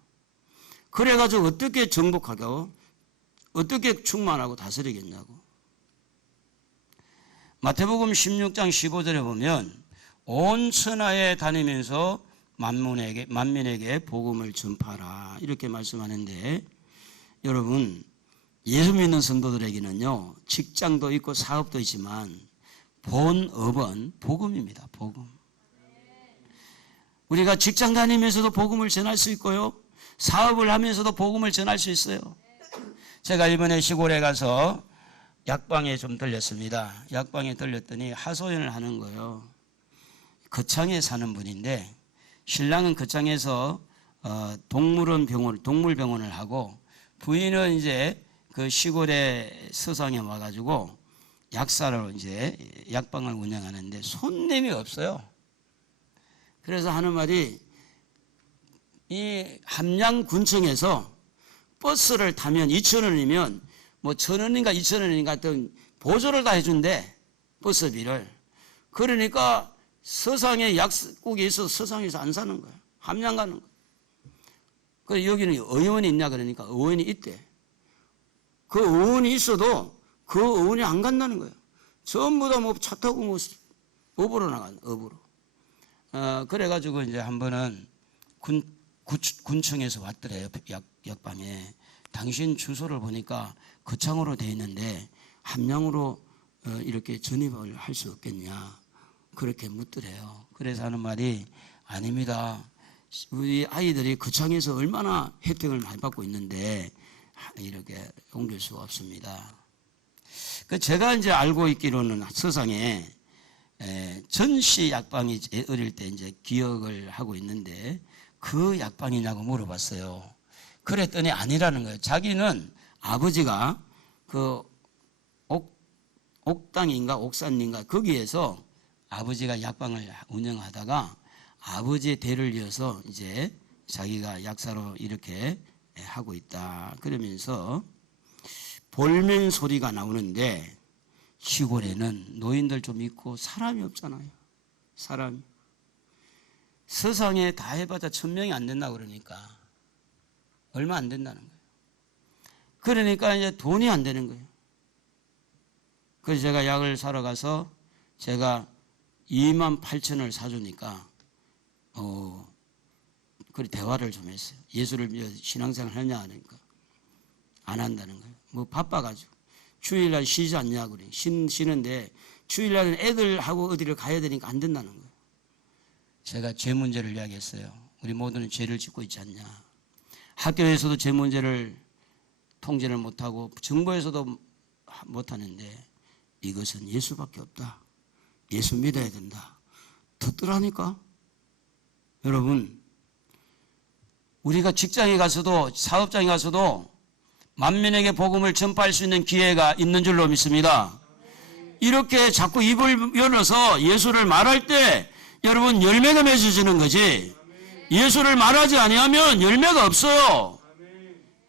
그래가지고 어떻게 정복하고 어떻게 충만하고 다스리겠냐고. 마태복음 16장 15절에 보면 온 천하에 다니면서 만민에게 복음을 전파하라 이렇게 말씀하는데, 여러분 예수 믿는 성도들에게는요 직장도 있고 사업도 있지만 본업은 복음입니다. 복음. 우리가 직장 다니면서도 복음을 전할 수 있고요, 사업을 하면서도 복음을 전할 수 있어요. 제가 이번에 시골에 가서 약방에 좀 들렸습니다. 약방에 들렸더니 하소연을 하는 거예요. 거창에 사는 분인데 신랑은 거창에서 동물병원을 하고 부인은 이제 그 시골에 서상에 와가지고 약사로 이제 약방을 운영하는데 손님이 없어요. 그래서 하는 말이 이 함양군청에서 버스를 타면 2,000원이면 뭐 1,000원인가 2,000원인가 하여튼 보조를 다 해준대, 버스비를. 그러니까 서상에 약국이 있어서 서상에서 안 사는 거야. 함양 가는 거야. 그래서 여기는 의원이 있냐 그러니까 의원이 있대. 그 의원이 있어도 그 의원이 안 간다는 거예요. 전부 다 뭐 차 타고 뭐 업으로 나간, 업으로. 그래가지고 이제 한 번은 군청에서 왔더래요. 약방에. 당신 주소를 보니까 거창으로 돼 있는데 함양으로 이렇게 전입을 할 수 없겠냐 그렇게 묻더래요. 그래서 하는 말이 아닙니다. 우리 아이들이 거창에서 얼마나 혜택을 많이 받고 있는데 이렇게 옮길 수가 없습니다. 제가 이제 알고 있기로는 서상에 전시 약방이 어릴 때 이제 기억을 하고 있는데 그 약방이냐고 물어봤어요. 그랬더니 아니라는 거예요. 자기는 아버지가 그 옥당인가 옥산인가 거기에서 아버지가 약방을 운영하다가 아버지의 대를 이어서 이제 자기가 약사로 이렇게 하고 있다. 그러면서 볼멘 소리가 나오는데 시골에는 노인들 좀 있고 사람이 없잖아요. 사람이. 서상에 다 해봤자 1,000명이 안 된다 그러니까 얼마 안 된다는 거예요. 그러니까 이제 돈이 안 되는 거예요. 그래서 제가 약을 사러 가서 제가 28,000원을 사주니까 그래 대화를 좀 했어요. 예수를 믿어 신앙생활 하냐 하니까 안 한다는 거예요. 뭐 바빠가지고 주일날 쉬지 않냐 그래. 쉬는데 주일날은 애들하고 어디를 가야 되니까 안 된다는 거예요. 제가 죄 문제를 이야기했어요. 우리 모두는 죄를 짓고 있지 않냐. 학교에서도 죄 문제를 통제를 못하고 정부에서도 못하는데 이것은 예수밖에 없다. 예수 믿어야 된다. 듣더라니까. 여러분 우리가 직장에 가서도 사업장에 가서도 만민에게 복음을 전파할 수 있는 기회가 있는 줄로 믿습니다. 이렇게 자꾸 입을 열어서 예수를 말할 때 여러분 열매가 맺어지는 거지, 예수를 말하지 아니하면 열매가 없어요.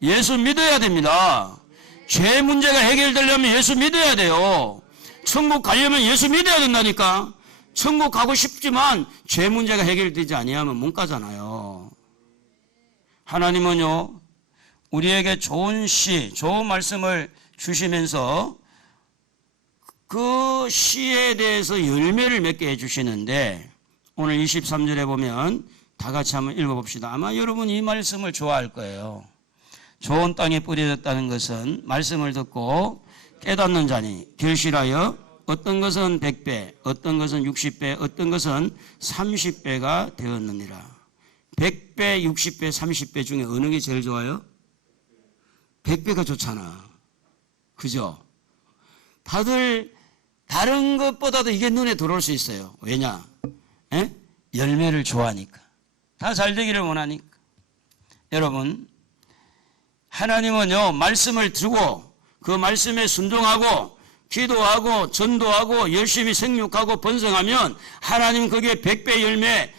예수 믿어야 됩니다. 죄 문제가 해결되려면 예수 믿어야 돼요. 천국 가려면 예수 믿어야 된다니까. 천국 가고 싶지만 죄 문제가 해결되지 아니하면 못 가잖아요. 하나님은요 우리에게 좋은 시, 좋은 말씀을 주시면서 그 시에 대해서 열매를 맺게 해주시는데 오늘 23절에 보면 다 같이 한번 읽어봅시다. 아마 여러분 이 말씀을 좋아할 거예요. 좋은 땅에 뿌려졌다는 것은 말씀을 듣고 깨닫는 자니 결실하여 어떤 것은 100배, 어떤 것은 60배, 어떤 것은 30배가 되었느니라. 100배, 60배, 30배 중에 어느 게 제일 좋아요? 100배가 좋잖아. 그죠? 다들 다른 것보다도 이게 눈에 들어올 수 있어요. 왜냐? 열매를 좋아하니까. 다 잘 되기를 원하니까. 여러분, 하나님은요, 말씀을 들고 그 말씀에 순종하고 기도하고 전도하고 열심히 생육하고 번성하면 하나님 그게 100배 열매,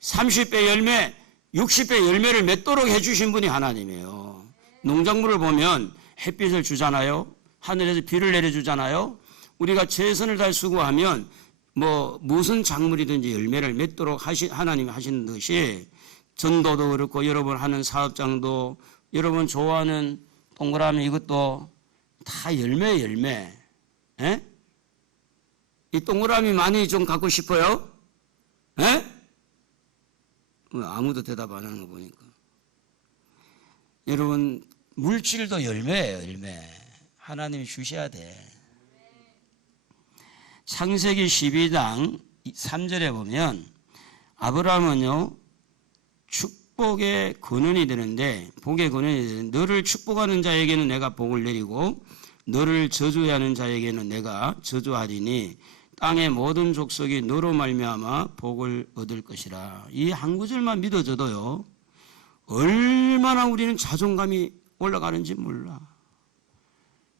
30배 열매, 60배 열매를 맺도록 해주신 분이 하나님이에요. 농작물을 보면 햇빛을 주잖아요. 하늘에서 비를 내려주잖아요. 우리가 최선을 다해 수고하면 무슨 작물이든지 열매를 맺도록 하나님이 하시는 듯이 전도도 그렇고 여러분 하는 사업장도 여러분 좋아하는 동그라미 이것도 다 열매. 에? 이 동그라미 많이 좀 갖고 싶어요? 에? 아무도 대답 안 하는 거 보니까. 여러분, 물질도 열매예요, 열매. 하나님이 주셔야 돼. 창세기 12장 3절에 보면 아브라함은요, 축복의 근원이 되는데, 복의 근원이 되는데, 너를 축복하는 자에게는 내가 복을 내리고 너를 저주하는 자에게는 내가 저주하리니 땅의 모든 족속이 너로 말미암아 복을 얻을 것이라. 이 한 구절만 믿어져도요, 얼마나 우리는 자존감이 올라가는지 몰라.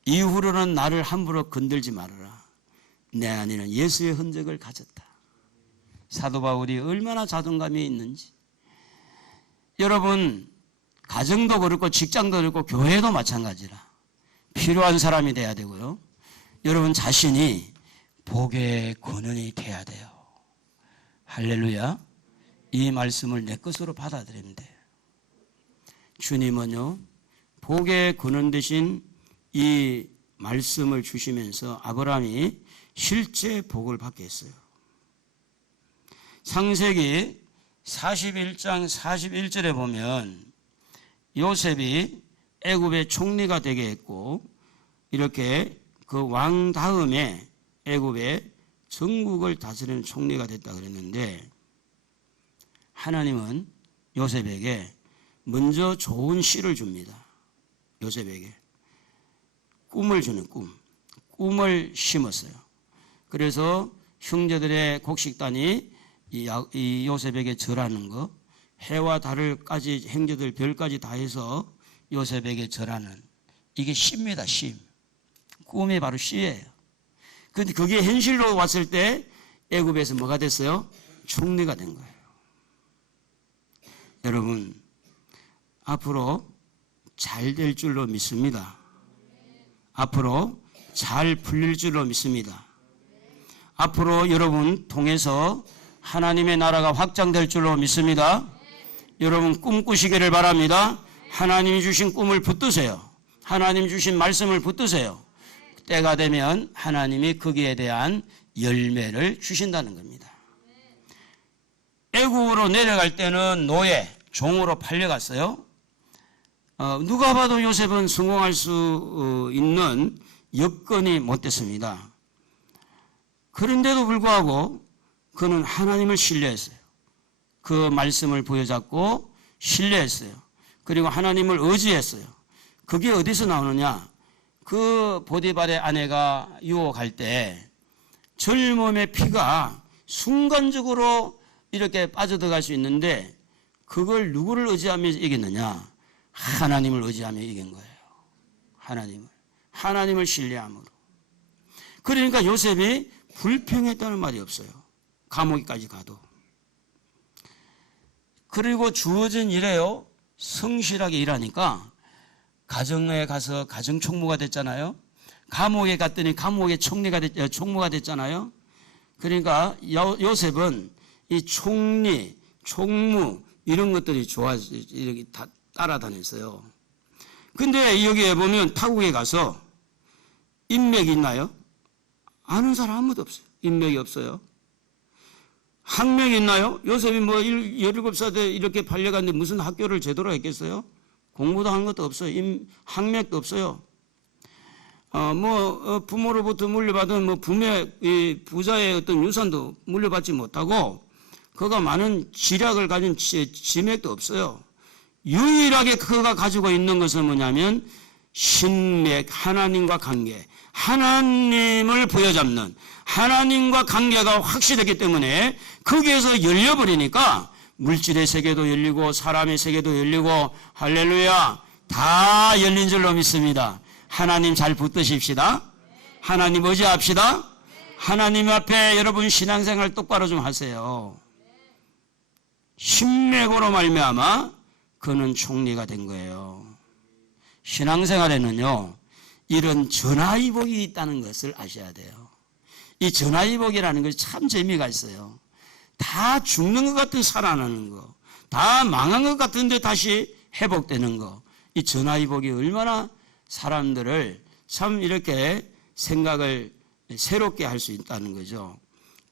이후로는 나를 함부로 건들지 말아라. 내 안에는 예수의 흔적을 가졌다. 사도 바울이 얼마나 자존감이 있는지. 여러분, 가정도 그렇고 직장도 그렇고 교회도 마찬가지라. 필요한 사람이 돼야 되고요. 여러분 자신이 복의 근원이 돼야 돼요. 할렐루야. 이 말씀을 내 것으로 받아들이면 돼요. 주님은요, 복의 근원 되신 이 말씀을 주시면서 아브라함이 실제 복을 받게 했어요. 창세기 41장 41절에 보면 요셉이 애굽의 총리가 되게 했고 이렇게 그 왕 다음에 애굽의 전국을 다스리는 총리가 됐다 그랬는데 하나님은 요셉에게 먼저 좋은 씨를 줍니다. 요셉에게 꿈을 주는 꿈을 심었어요. 그래서 형제들의 곡식단이 이 요셉에게 절하는 거, 해와 달을까지 형제들 별까지 다 해서 요셉에게 절하는 이게 씨입니다. 씨. 꿈이 바로 씨예요. 그런데 그게 현실로 왔을 때 애굽에서 뭐가 됐어요? 총리가 된 거예요. 여러분, 앞으로 잘 될 줄로 믿습니다. 앞으로 잘 풀릴 줄로 믿습니다. 앞으로 여러분 통해서 하나님의 나라가 확장될 줄로 믿습니다. 여러분 꿈꾸시기를 바랍니다. 하나님이 주신 꿈을 붙드세요. 하나님 주신 말씀을 붙드세요. 때가 되면 하나님이 거기에 대한 열매를 주신다는 겁니다. 애굽으로 내려갈 때는 노예, 종으로 팔려갔어요. 누가 봐도 요셉은 성공할 수 있는 여건이 못 됐습니다. 그런데도 불구하고 그는 하나님을 신뢰했어요. 그 말씀을 부여잡고 신뢰했어요. 그리고 하나님을 의지했어요. 그게 어디서 나오느냐? 그 보디발의 아내가 유혹할 때 젊음의 피가 순간적으로 이렇게 빠져들어갈 수 있는데 그걸 누구를 의지하며 이겼느냐? 하나님을 의지하며 이긴 거예요. 하나님을 신뢰함으로. 그러니까 요셉이 불평했다는 말이 없어요. 감옥에까지 가도. 그리고 주어진 일에요, 성실하게 일하니까 가정에 가서 가정총무가 됐잖아요. 감옥에 갔더니 감옥의 총무가 됐잖아요. 그러니까 요셉은 이 총리, 총무 이런 것들이 이렇게 다 따라다녔어요. 근데 여기에 보면 타국에 가서 인맥이 있나요? 아는 사람 아무도 없어요. 인맥이 없어요. 학명이 있나요? 요셉이 17살 때 이렇게 팔려갔는데 무슨 학교를 제대로 했겠어요? 공부도 한 것도 없어요. 학맥도 없어요. 부모로부터 물려받은 부자의 어떤 유산도 물려받지 못하고 그가 많은 지략을 가진 지맥도 없어요. 유일하게 그가 가지고 있는 것은 뭐냐면 신맥, 하나님과 관계, 하나님을 부여잡는 하나님과 관계가 확실했기 때문에 거기에서 열려버리니까 물질의 세계도 열리고 사람의 세계도 열리고 할렐루야 다 열린 줄로 믿습니다. 하나님 잘 붙드십시다. 하나님 의지합시다. 하나님 앞에 여러분 신앙생활 똑바로 좀 하세요. 심맥으로 말미암아 그는 총리가 된 거예요. 신앙생활에는요 이런 전화위복이 있다는 것을 아셔야 돼요. 이 전화위복이라는 것이 참 재미가 있어요. 다 죽는 것 같은 살아나는 거, 다 망한 것 같은데 다시 회복되는 거, 이 전화위복이 얼마나 사람들을 참 이렇게 생각을 새롭게 할 수 있다는 거죠.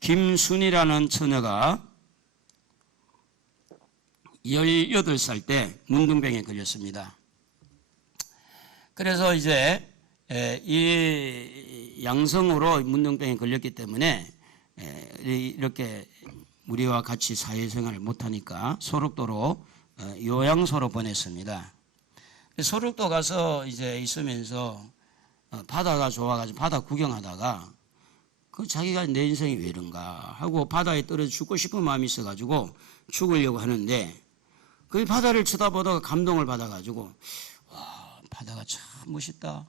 김순이라는 처녀가 18살 때 문둥병에 걸렸습니다. 그래서 이제 이 양성으로 문둥병에 걸렸기 때문에 이렇게 우리와 같이 사회생활을 못하니까 소록도로 요양소로 보냈습니다. 소록도 가서 이제 있으면서 바다가 좋아가지고 바다 구경하다가 그 자기가 내 인생이 왜 이런가 하고 바다에 떨어져 죽고 싶은 마음이 있어가지고 죽으려고 하는데 그 바다를 쳐다보다가 감동을 받아가지고 와 바다가 참 멋있다.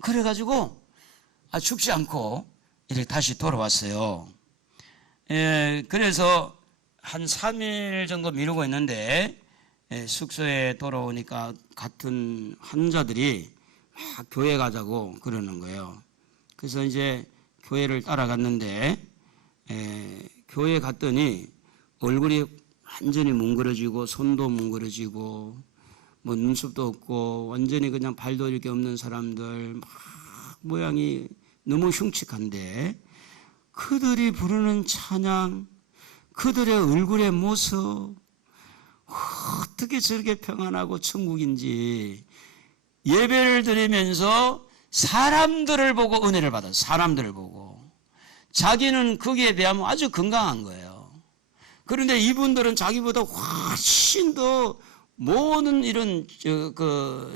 그래가지고 죽지 않고 이렇게 다시 돌아왔어요. 그래서 한 3일 정도 미루고 있는데 숙소에 돌아오니까 같은 환자들이 막 교회 가자고 그러는 거예요. 그래서 이제 교회를 따라갔는데 교회 갔더니 얼굴이 완전히 뭉그러지고 손도 뭉그러지고 뭐 눈썹도 없고 완전히 그냥 발도 이렇게 없는 사람들 막 모양이 너무 흉측한데 그들이 부르는 찬양, 그들의 얼굴의 모습 어떻게 저렇게 평안하고 천국인지 예배를 드리면서 사람들을 보고 은혜를 받아요. 사람들을 보고 자기는 거기에 비하면 아주 건강한 거예요. 그런데 이분들은 자기보다 훨씬 더 모든 이런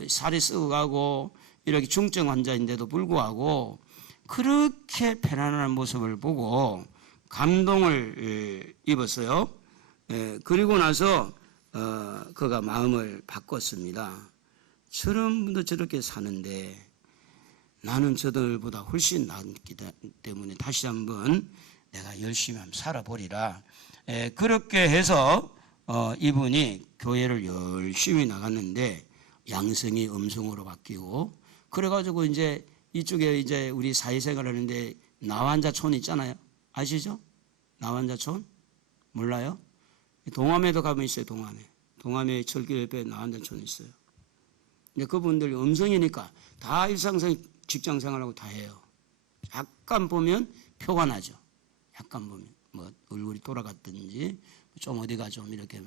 살이 썩어가고 이렇게 중증 환자인데도 불구하고 그렇게 편안한 모습을 보고 감동을 입었어요. 그리고 나서 그가 마음을 바꿨습니다. 저런 분도 저렇게 사는데 나는 저들보다 훨씬 낫기 때문에 다시 한번 내가 열심히 한번 살아보리라. 그렇게 해서 이분이 교회를 열심히 나갔는데 양성이 음성으로 바뀌고 그래가지고 이제 이쪽에 이제 우리 사회생활 하는데 나환자촌 있잖아요. 아시죠? 나환자촌? 몰라요? 동암에도 가면 있어요. 동암에 철교 옆에 나환자촌 있어요. 근데 그분들이 음성이니까 다 일상생 직장생활하고 다 해요. 약간 보면 표가 나죠. 약간 보면 뭐 얼굴이 돌아갔든지 좀 어디가 좀 이렇게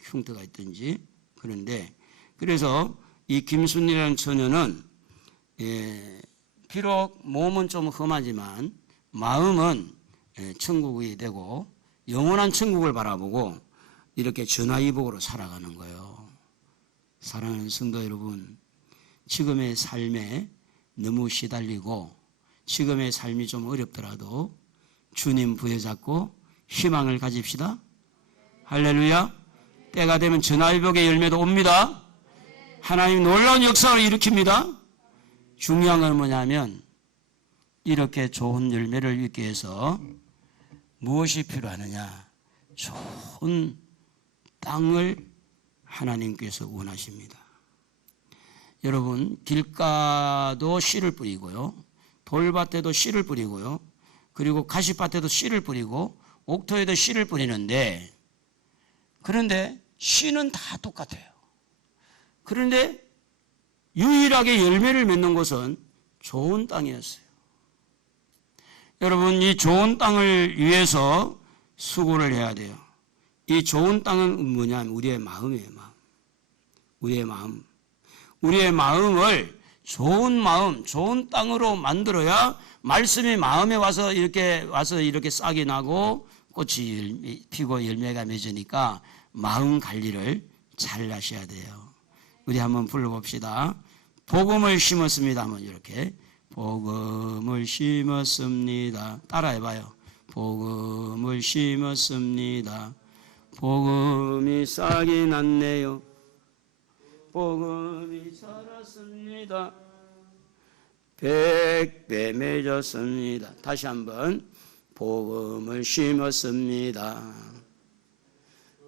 흉터가 있든지 그런데 그래서 이 김순이라는 처녀는 비록 몸은 좀 험하지만 마음은 천국이 되고 영원한 천국을 바라보고 이렇게 전화위복으로 살아가는 거예요. 사랑하는 성도 여러분, 지금의 삶에 너무 시달리고 지금의 삶이 좀 어렵더라도 주님 부여잡고 희망을 가집시다. 할렐루야. 때가 되면 전화위복의 열매도 옵니다. 하나님 놀라운 역사를 일으킵니다. 중요한 건 뭐냐면 이렇게 좋은 열매를 얻기 위해서 무엇이 필요하느냐? 좋은 땅을 하나님께서 원하십니다. 여러분 길가도 씨를 뿌리고요. 돌밭에도 씨를 뿌리고요. 그리고 가시밭에도 씨를 뿌리고 옥토에도 씨를 뿌리는데 그런데 씨는 다 똑같아요. 그런데 유일하게 열매를 맺는 곳은 좋은 땅이었어요. 여러분 이 좋은 땅을 위해서 수고를 해야 돼요. 이 좋은 땅은 뭐냐면 우리의 마음이에요. 우리의 마음. 우리의 마음을 좋은 마음, 좋은 땅으로 만들어야 말씀이 마음에 와서 이렇게 싹이 나고 꽃이 피고 열매가 맺으니까 마음 관리를 잘 하셔야 돼요. 우리 한번 불러봅시다. 복음을 심었습니다. 한번 이렇게 복음을 심었습니다. 따라해봐요. 복음을 심었습니다. 복음이 싹이 났네요. 복음이 자랐습니다. 100배 맺었습니다. 다시 한번 복음을 심었습니다.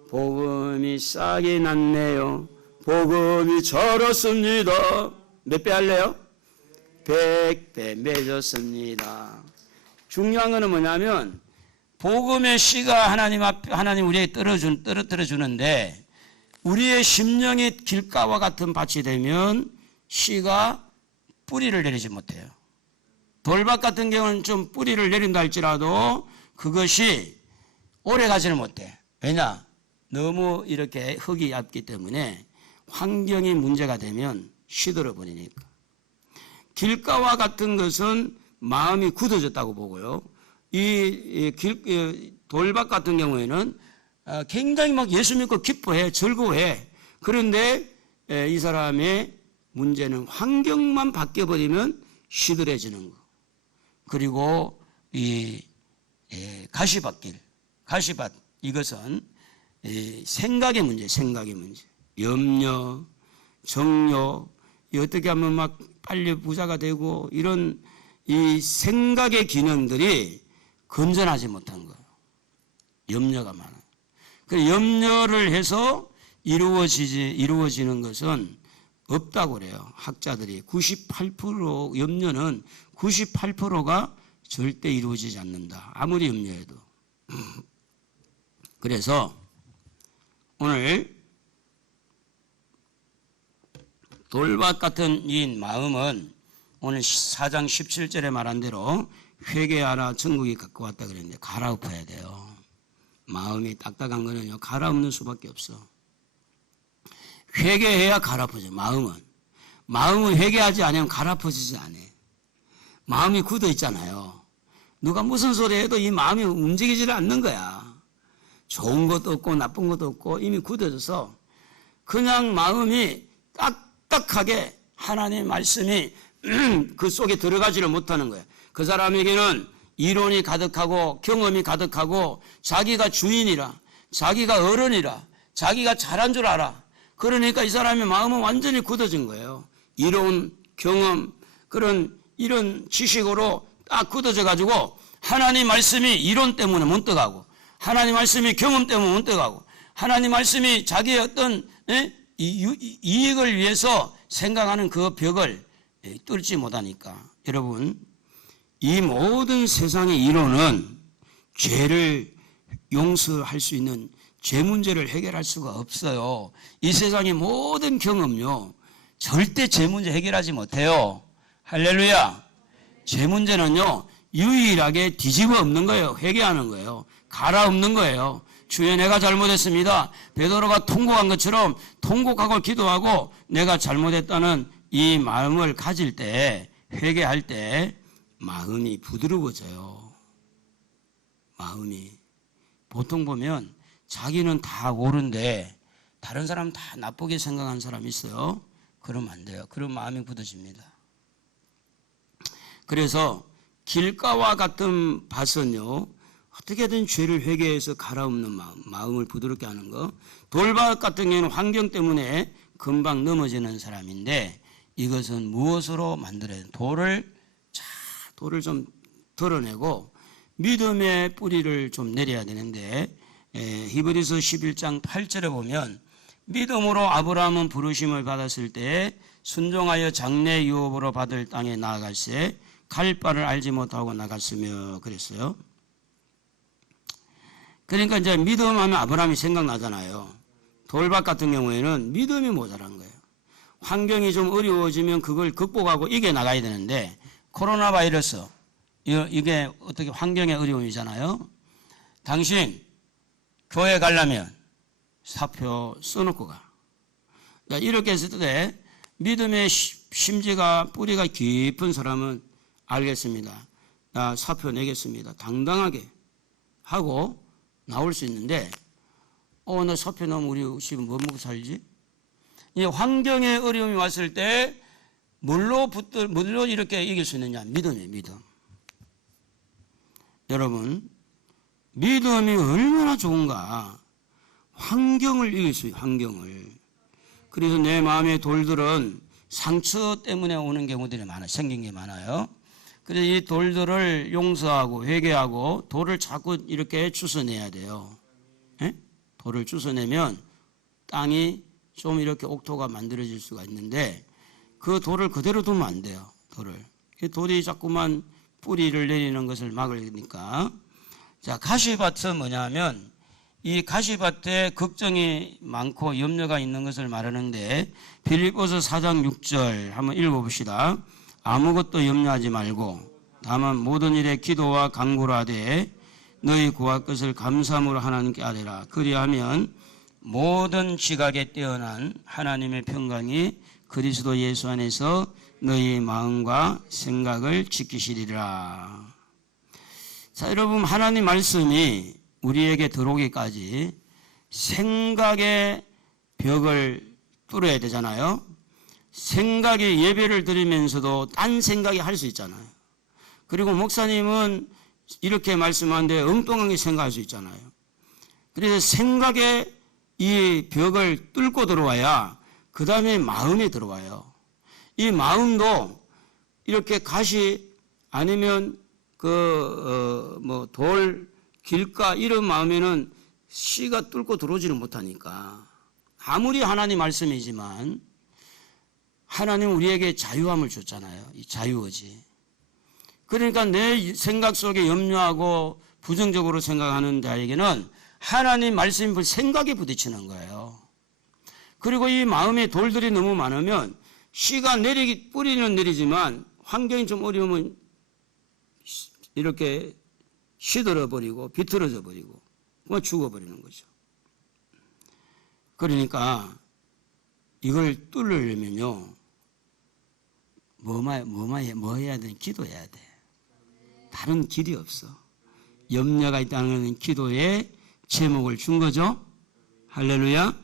복음이 싹이 났네요. 복음이 자랐습니다. 몇 배 할래요? 100배 맺었습니다. 중요한 것은 뭐냐면 복음의 씨가 하나님 우리에게 떨어뜨려 주는데 우리의 심령이 길가와 같은 밭이 되면 씨가 뿌리를 내리지 못해요. 돌밭 같은 경우는 좀 뿌리를 내린다 할지라도 그것이 오래 가지는 못해. 왜냐? 너무 이렇게 흙이 얇기 때문에 환경이 문제가 되면 시들어 버리니까. 길가와 같은 것은 마음이 굳어졌다고 보고요. 이 돌밭 같은 경우에는 굉장히 막 예수 믿고 기뻐해, 즐거워해. 그런데 이 사람의 문제는 환경만 바뀌어버리면 시들해지는 거. 그리고 이 가시밭 이것은 생각의 문제, 염려, 정욕, 어떻게 하면 막 빨리 부자가 되고 이런 이 생각의 기능들이 건전하지 못한 거예요. 염려가 많아요. 그 염려를 해서 이루어지는 것은 없다고 그래요. 학자들이 98% 염려는 98%가 절대 이루어지지 않는다. 아무리 염려해도. 그래서 오늘 돌밭 같은 이 마음은 오늘 4장 17절에 말한 대로 회개하라 천국이 가까웠다 그랬는데 갈아엎어야 돼요. 마음이 딱딱한 거는요 갈아엎는 수밖에 없어. 회개해야 갈아엎어져. 마음은 회개하지 않으면 갈아엎어지지 않아. 마음이 굳어 있잖아요. 누가 무슨 소리 해도 이 마음이 움직이지를 않는 거야. 좋은 것도 없고 나쁜 것도 없고 이미 굳어져서 그냥 마음이 딱딱하게 하나님의 말씀이 그 속에 들어가지를 못하는 거야. 그 사람에게는 이론이 가득하고 경험이 가득하고 자기가 주인이라, 자기가 어른이라, 자기가 잘한 줄 알아. 그러니까 이 사람의 마음은 완전히 굳어진 거예요. 이론, 경험, 이런 지식으로 딱 굳어져 가지고 하나님 말씀이 이론 때문에 못 떠가고 하나님 말씀이 경험 때문에 못 떠가고 하나님 말씀이 자기의 어떤 이익을 위해서 생각하는 그 벽을 뚫지 못하니까. 여러분, 이 모든 세상의 이론은 죄를 용서할 수 있는 죄 문제를 해결할 수가 없어요. 이 세상의 모든 경험요 절대 죄 문제 해결하지 못해요. 할렐루야. 죄 문제는요 유일하게 뒤집어 엎는 거예요. 회개하는 거예요. 갈아엎는 거예요. 주여 내가 잘못했습니다. 베드로가 통곡한 것처럼 통곡하고 기도하고 내가 잘못했다는 이 마음을 가질 때, 회개할 때 마음이 부드러워져요. 마음이. 보통 보면 자기는 다 옳은데 다른 사람 다 나쁘게 생각하는 사람이 있어요. 그러면 안 돼요. 그런 마음이 굳어집니다. 그래서 길가와 같은 밭은요 어떻게든 죄를 회개해서 갈아엎는 마음을 부드럽게 하는 거. 돌밭 같은 경우는 환경 때문에 금방 넘어지는 사람인데 이것은 무엇으로 만들어야 돼요? 돌을 좀 덜어내고 믿음의 뿌리를 좀 내려야 되는데 히브리서 11장 8절에 보면 믿음으로 아브라함은 부르심을 받았을 때 순종하여 장래 유업으로 받을 땅에 나아갈새 갈 바를 알지 못하고 나갔으며 그랬어요. 그러니까 이제 믿음하면 아브라함이 생각나잖아요. 돌밭 같은 경우에는 믿음이 모자란 거예요. 환경이 좀 어려워지면 그걸 극복하고 이겨나가야 되는데 코로나 바이러스 이게 어떻게 환경의 어려움이잖아요. 당신 교회 가려면 사표 써놓고 가. 이렇게 했을 때 믿음의 심지가 뿌리가 깊은 사람은 알겠습니다. 나 사표 내겠습니다. 당당하게 하고 나올 수 있는데 나 사표 나면 우리 지금 뭐 먹고 살지? 이 환경의 어려움이 왔을 때 뭘로 이렇게 이길 수 있느냐? 믿음이에요. 믿음. 여러분 믿음이 얼마나 좋은가. 환경을 이길 수 있어요. 환경을. 그래서 내 마음의 돌들은 상처 때문에 오는 경우들이 많아요. 생긴 게 많아요. 그래서 이 돌들을 용서하고 회개하고 돌을 자꾸 이렇게 주워내야 돼요. 예? 돌을 주워내면 땅이 좀 이렇게 옥토가 만들어질 수가 있는데 그 돌을 그대로 두면 안 돼요. 돌이 자꾸만 뿌리를 내리는 것을 막으니까. 자, 가시밭은 뭐냐면 이 가시밭에 걱정이 많고 염려가 있는 것을 말하는데 빌립보서 4장 6절 한번 읽어봅시다. 아무것도 염려하지 말고 다만 모든 일에 기도와 간구로 하되 너희 구할 것을 감사함으로 하나님께 아뢰라. 그리하면 모든 지각에 뛰어난 하나님의 평강이 그리스도 예수 안에서 너희 마음과 생각을 지키시리라. 자, 여러분, 하나님 말씀이 우리에게 들어오기까지 생각의 벽을 뚫어야 되잖아요. 생각이 예배를 드리면서도 딴 생각이 할 수 있잖아요. 그리고 목사님은 이렇게 말씀하는데 엉뚱하게 생각할 수 있잖아요. 그래서 생각의 이 벽을 뚫고 들어와야 그 다음에 마음이 들어와요. 이 마음도 이렇게 가시 아니면 돌, 길가 이런 마음에는 씨가 뚫고 들어오지를 못하니까 아무리 하나님 말씀이지만 하나님 우리에게 자유함을 줬잖아요. 이 자유의지. 그러니까 내 생각 속에 염려하고 부정적으로 생각하는 자에게는 하나님 말씀이 생각에 부딪히는 거예요. 그리고 이 마음에 돌들이 너무 많으면 씨가 뿌리는 내리지만 환경이 좀 어려우면 이렇게 시들어 버리고 비틀어져 버리고 죽어버리는 거죠. 그러니까 이걸 뚫으려면요 뭐 해야 돼? 기도해야 돼. 다른 길이 없어. 염려가 있다는 기도에 제목을 준 거죠. 할렐루야.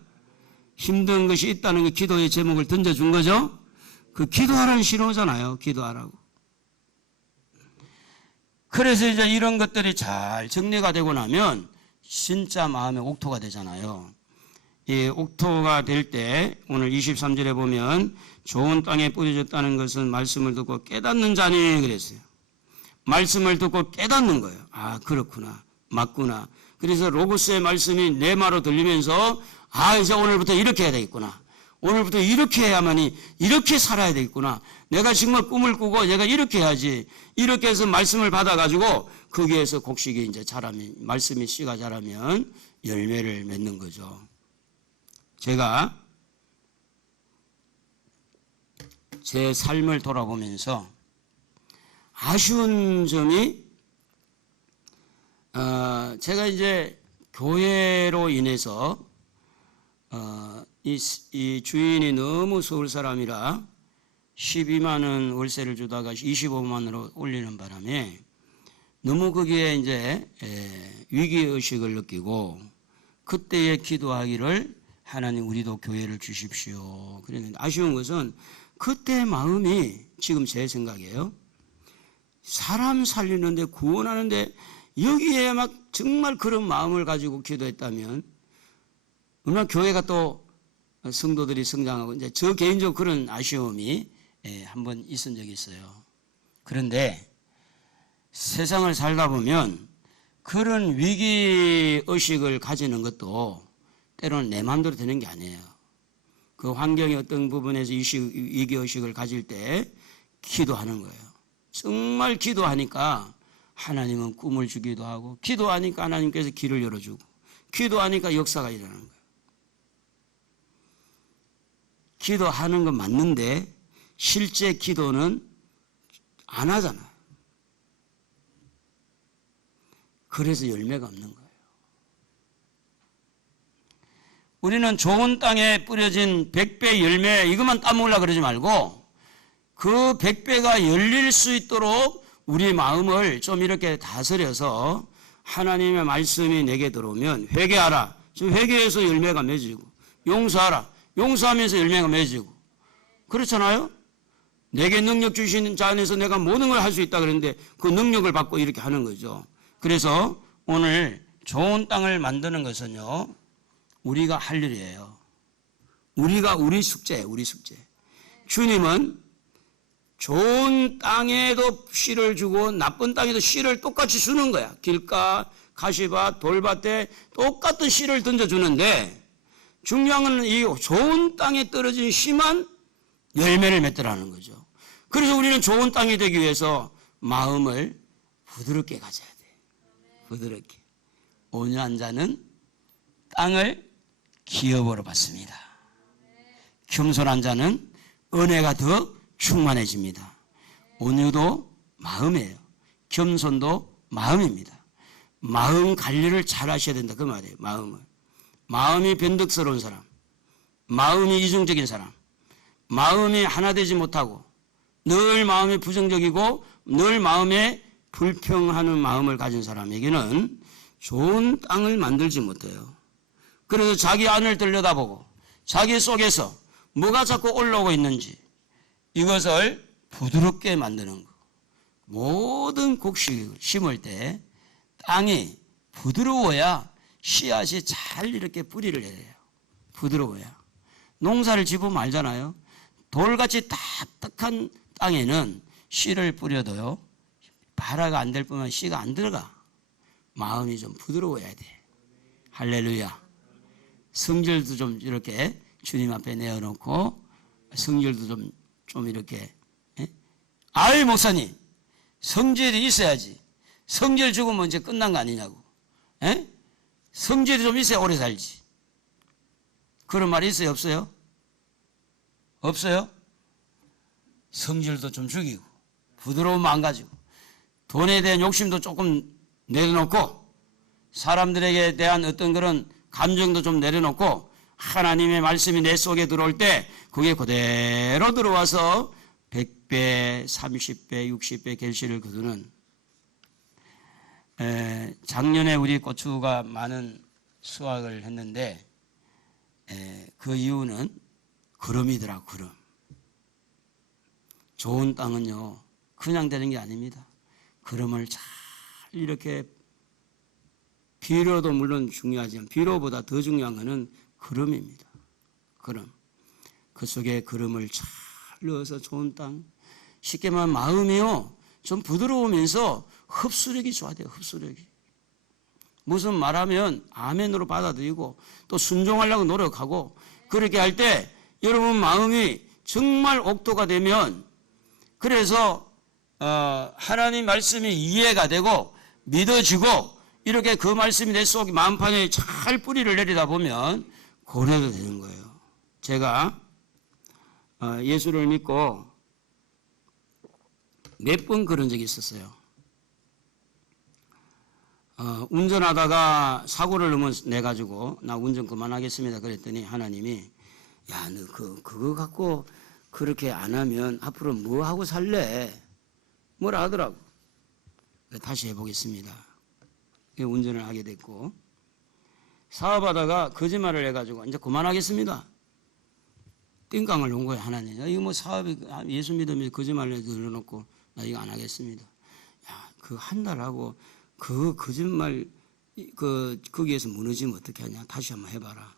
힘든 것이 있다는 그 기도의 제목을 던져준 거죠. 그 기도하라는 신호잖아요. 기도하라고. 그래서 이제 이런 것들이 잘 정리가 되고 나면 진짜 마음의 옥토가 되잖아요. 이 옥토가 될 때 오늘 23절에 보면 좋은 땅에 뿌려졌다는 것은 말씀을 듣고 깨닫는 자니 그랬어요. 말씀을 듣고 깨닫는 거예요. 아, 그렇구나. 맞구나. 그래서 로고스의 말씀이 내 말로 들리면서 아, 이제 오늘부터 이렇게 해야 되겠구나. 오늘부터 이렇게 해야만이 이렇게 살아야 되겠구나. 내가 정말 꿈을 꾸고 내가 이렇게 해야지. 이렇게 해서 말씀을 받아가지고 거기에서 곡식이 이제 자라면, 말씀이 씨가 자라면 열매를 맺는 거죠. 제가 제 삶을 돌아보면서 아쉬운 점이 제가 이제 교회로 인해서 이 주인이 너무 서울 사람이라 12만 원 월세를 주다가 25만 원으로 올리는 바람에 너무 거기에 이제 위기의식을 느끼고 그때에 기도하기를 하나님 우리도 교회를 주십시오. 그랬는데 아쉬운 것은 그때 마음이 지금 제 생각이에요. 사람 살리는데 구원하는데 여기에 막 정말 그런 마음을 가지고 기도했다면 얼마나 교회가 또 성도들이 성장하고 이제 저 개인적으로 그런 아쉬움이 한번 있은 적이 있어요. 그런데 세상을 살다 보면 그런 위기의식을 가지는 것도 때로는 내 마음대로 되는 게 아니에요. 그 환경의 어떤 부분에서 위기의식을 가질 때 기도하는 거예요. 정말 기도하니까 하나님은 꿈을 주기도 하고 기도하니까 하나님께서 길을 열어주고 기도하니까 역사가 일어나는 거예요. 기도하는 건 맞는데 실제 기도는 안 하잖아요. 그래서 열매가 없는 거예요. 우리는 좋은 땅에 뿌려진 100배 열매 이것만 따먹으려고 그러지 말고 그 100배가 열릴 수 있도록 우리 마음을 좀 이렇게 다스려서 하나님의 말씀이 내게 들어오면 회개하라. 지금 회개해서 열매가 맺어지고 용서하라. 용서하면서 열매가 맺어지고 그렇잖아요. 내게 능력 주시는 자 안에서 내가 모든 걸 할 수 있다 그랬는데 그 능력을 받고 이렇게 하는 거죠. 그래서 오늘 좋은 땅을 만드는 것은요 우리가 할 일이에요. 우리 숙제예요. 우리 숙제. 주님은 좋은 땅에도 씨를 주고 나쁜 땅에도 씨를 똑같이 주는 거야. 길가, 가시밭, 돌밭에 똑같은 씨를 던져주는데 중요한 건 이 좋은 땅에 떨어진 씨만 열매를 맺더라는 거죠. 그래서 우리는 좋은 땅이 되기 위해서 마음을 부드럽게 가져야 돼. 부드럽게. 온유한 자는 땅을 기업으로 받습니다. 겸손한 자는 은혜가 더 충만해집니다. 온유도 마음이에요. 겸손도 마음입니다. 마음 관리를 잘 하셔야 된다 그 말이에요. 마음이 변덕스러운 사람, 마음이 이중적인 사람, 마음이 하나 되지 못하고 늘 마음이 부정적이고 늘 마음에 불평하는 마음을 가진 사람에게는 좋은 땅을 만들지 못해요. 그래서 자기 안을 들여다보고 자기 속에서 뭐가 자꾸 올라오고 있는지 이것을 부드럽게 만드는 거. 모든 곡식을 심을 때 땅이 부드러워야 씨앗이 잘 이렇게 뿌리를 내려요. 부드러워야. 농사를 지보면 알잖아요. 돌같이 딱딱한 땅에는 씨를 뿌려도요. 발화가 안 될 뿐만 씨가 안 들어가. 마음이 좀 부드러워야 돼. 할렐루야. 성질도 좀 이렇게 주님 앞에 내어놓고 성질도 좀 이렇게 아이 목사님 성질이 있어야지. 성질 죽으면 이제 끝난 거 아니냐고. 성질이 좀 있어야 오래 살지. 그런 말이 있어요? 없어요? 없어요? 성질도 좀 죽이고 부드러움 안 가지고 돈에 대한 욕심도 조금 내려놓고 사람들에게 대한 어떤 그런 감정도 좀 내려놓고 하나님의 말씀이 내 속에 들어올 때 그게 그대로 들어와서 100배, 30배, 60배 결실을 거두는 작년에 우리 고추가 많은 수확을 했는데 그 이유는 거름이더라. 거름. 좋은 땅은요 그냥 되는 게 아닙니다. 거름을 잘 이렇게 비료도 물론 중요하지만 비료보다 더 중요한 것은 거름입니다. 거름. 그 속에 거름을 잘 넣어서 좋은 땅. 쉽게 말하면 마음이요 좀 부드러우면서 흡수력이 좋아야 돼요. 흡수력이. 무슨 말하면 아멘으로 받아들이고 또 순종하려고 노력하고 그렇게 할 때 여러분 마음이 정말 옥도가 되면 그래서 하나님 말씀이 이해가 되고 믿어지고 이렇게 그 말씀이 내 속 마음판에 잘 뿌리를 내리다 보면 고뇌도 되는 거예요. 제가 예수를 믿고 몇 번 그런 적이 있었어요. 운전하다가 사고를 내가지고 나 운전 그만하겠습니다. 그랬더니 하나님이 야, 너 그거 갖고 그렇게 안 하면 앞으로 뭐 하고 살래? 뭐라 하더라고. 다시 해보겠습니다. 운전을 하게 됐고 사업하다가 거짓말을 해가지고 이제 그만하겠습니다. 띵깡을 놓은 거예요. 하나님. 이거 뭐 사업이 예수 믿으면 거짓말을 늘어놓고 나 이거 안 하겠습니다. 야, 그 한 달 하고 그 거짓말 거기에서 무너지면 어떻게 하냐. 다시 한번 해봐라.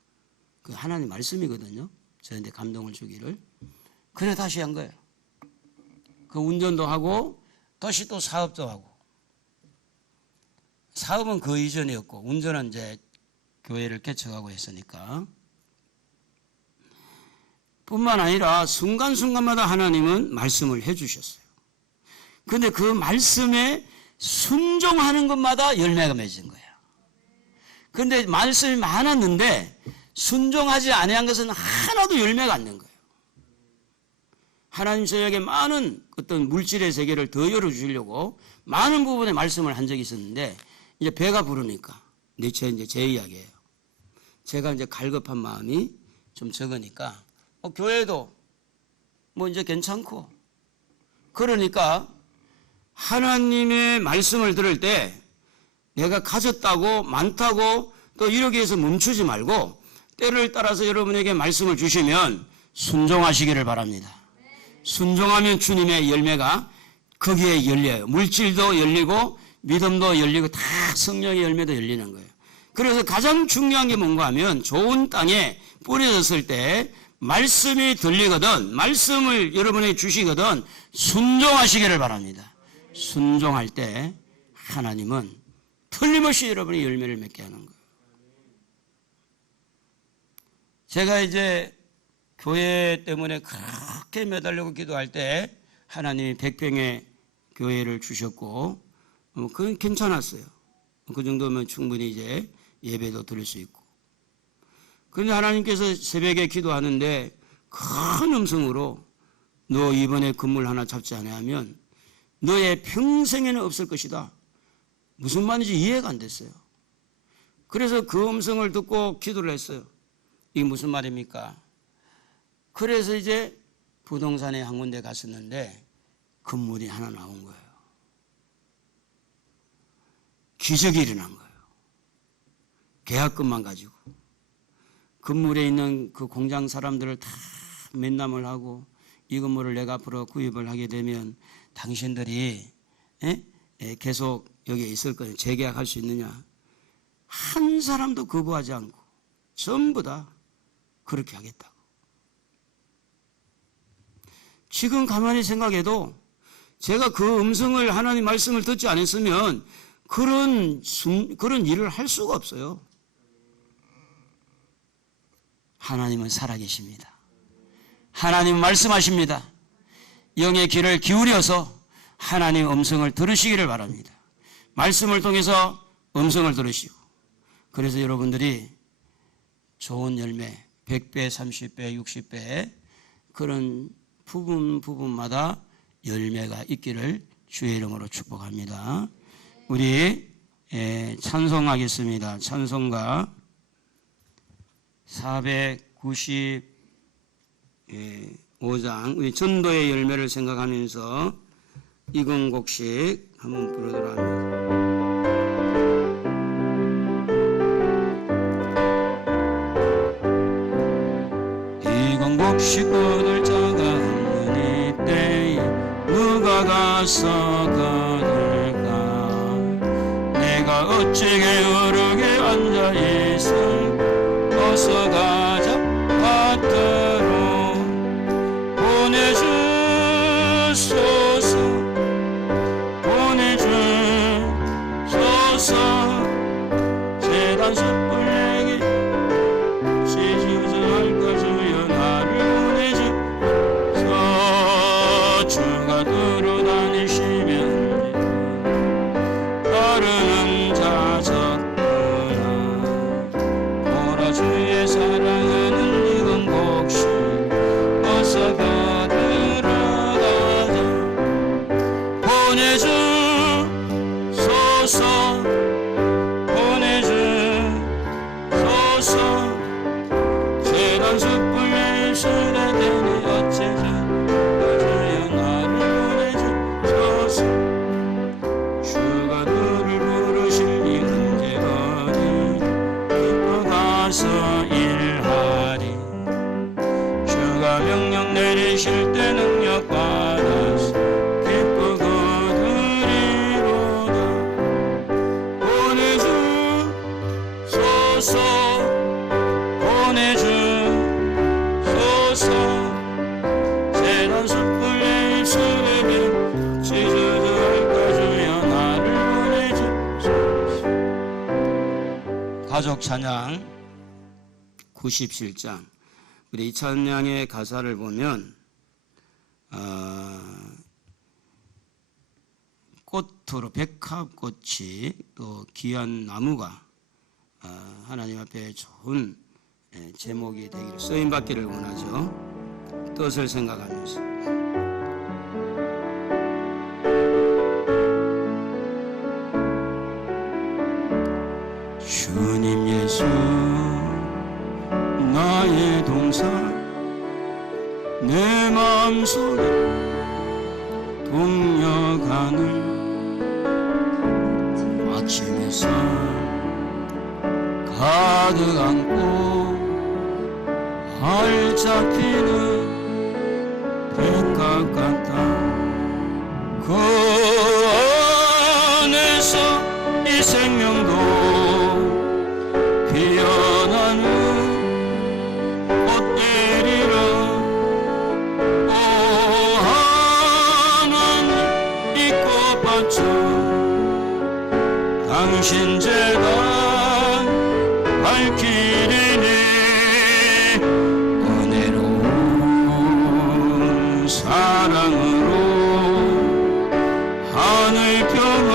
그 하나님 말씀이거든요. 저한테 감동을 주기를. 그래 다시 한 거예요. 그 운전도 하고 다시 또 사업도 하고. 사업은 그 이전이었고 운전은 이제 교회를 개척하고 했으니까. 뿐만 아니라 순간순간마다 하나님은 말씀을 해주셨어요. 그런데 그 말씀에 순종하는 것마다 열매가 맺은 거예요. 그런데 말씀이 많았는데 순종하지 아니한 것은 하나도 열매가 안 된 거예요. 하나님 저에게 많은 어떤 물질의 세계를 더 열어주시려고 많은 부분의 말씀을 한 적이 있었는데 이제 배가 부르니까 이제 제 이야기예요. 제가 이제 갈급한 마음이 좀 적으니까 교회도 뭐 이제 괜찮고 그러니까 하나님의 말씀을 들을 때 내가 가졌다고 많다고 또 이러기 위해서 멈추지 말고 때를 따라서 여러분에게 말씀을 주시면 순종하시기를 바랍니다. 순종하면 주님의 열매가 거기에 열려요. 물질도 열리고 믿음도 열리고 다 성령의 열매도 열리는 거예요. 그래서 가장 중요한 게 뭔가 하면 좋은 땅에 뿌려졌을 때 말씀이 들리거든, 말씀을 여러분에게 주시거든 순종하시기를 바랍니다. 순종할 때 하나님은 틀림없이 여러분의 열매를 맺게 하는 거예요. 제가 이제 교회 때문에 그렇게 매달리고 기도할 때 하나님이 100평의 교회를 주셨고 그건 괜찮았어요. 그 정도면 충분히 이제 예배도 드릴 수 있고. 그런데 하나님께서 새벽에 기도하는데 큰 음성으로 너 이번에 건물 하나 잡지 않으면 너의 평생에는 없을 것이다. 무슨 말인지 이해가 안 됐어요. 그래서 그 음성을 듣고 기도를 했어요. 이게 무슨 말입니까? 그래서 이제 부동산에 한 군데 갔었는데 건물이 하나 나온 거예요. 기적이 일어난 거예요. 계약금만 가지고 건물에 있는 그 공장 사람들을 다 면담을 하고 이 건물을 내가 앞으로 구입을 하게 되면 당신들이 계속 여기에 있을 거냐, 재계약할 수 있느냐. 한 사람도 거부하지 않고 전부 다 그렇게 하겠다고. 지금 가만히 생각해도 제가 그 음성을, 하나님 말씀을 듣지 않았으면 그런 일을 할 수가 없어요. 하나님은 살아계십니다. 하나님은 말씀하십니다. 영의 귀를 기울여서 하나님의 음성을 들으시기를 바랍니다. 말씀을 통해서 음성을 들으시고, 그래서 여러분들이 좋은 열매 100배, 30배, 60배 그런 부분마다 열매가 있기를 주의 이름으로 축복합니다. 우리 찬송하겠습니다. 찬송가 495장 우리 전도의 열매를 생각하면서 이근곡식 한번 부르도록 합니다. 이근곡식 거둘 자가 없는 이때에 누가 가서 거둘까? 내가 어찌 게으르게 앉아있어 어서 가자 밭으로 보내주소서 보내주소서 세단 숯불 내게 시주할 것이여 나를 보내주소서 주가 들어다니시면 따르는 자 적구나 주의 사랑하는 이근곡식 어서 거들어가자 보내주소서 보내주소서 세단 숯불 내 손에 대니 어째서 주여 나를 보내주소서 주가 너를 부르시니 언제 어디 기뻐 가서 일하리 주가 명령 내리실 때 능력 받아서 기뻐 거두리로다 보내주소서 보내주소서 세단 숯불 내 입술에면 찢어질까 주여 나를 보내주소서. 가족 찬양 97장 우리 이 찬양의 가사를 보면 꽃으로 백합꽃이 또 귀한 나무가 하나님 앞에 좋은 제목이 되기를 쓰임받기를 원하죠. 뜻을 생각하면서 주님 예수 나의 동산 내 마음속에 동력하는 아침 햇살 가득 안고 활짝 피는 백합 같다 그 안에서 이 생명도 당신 재단 밝히리니 은혜로운 사랑으로 하늘 평안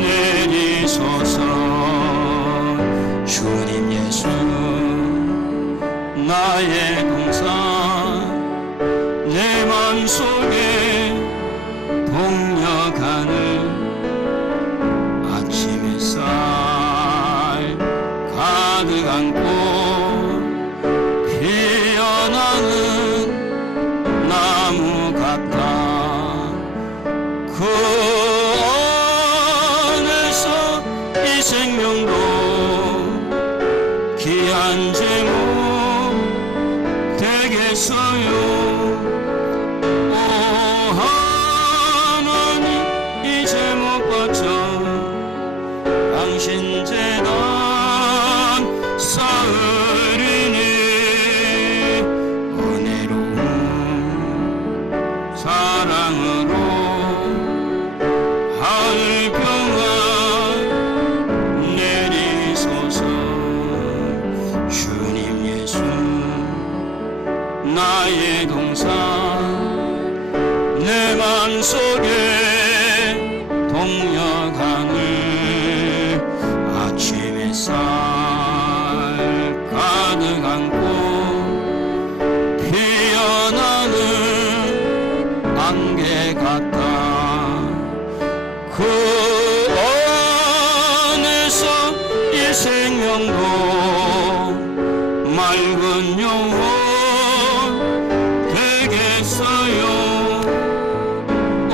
내리소서. 주님 예수 나의 동산 내 맘속에 동력하는 아침 햇살 가득 안고 피어나는 나무 같다. 그 안에서 이 생명도 귀한 제목 되겠어요. 오 하나님 이 제목 받쳐 당신 재단 쌓으리니 은혜로운 사랑으로 하늘 평안 내리소서. 주님 예수 나의 동산 내 맘속에 동력하늘 아침 햇살 가득 안고 피어나는 안개 같다. 그 안에서 이 생명도 맑은 영혼 되겠어요. 오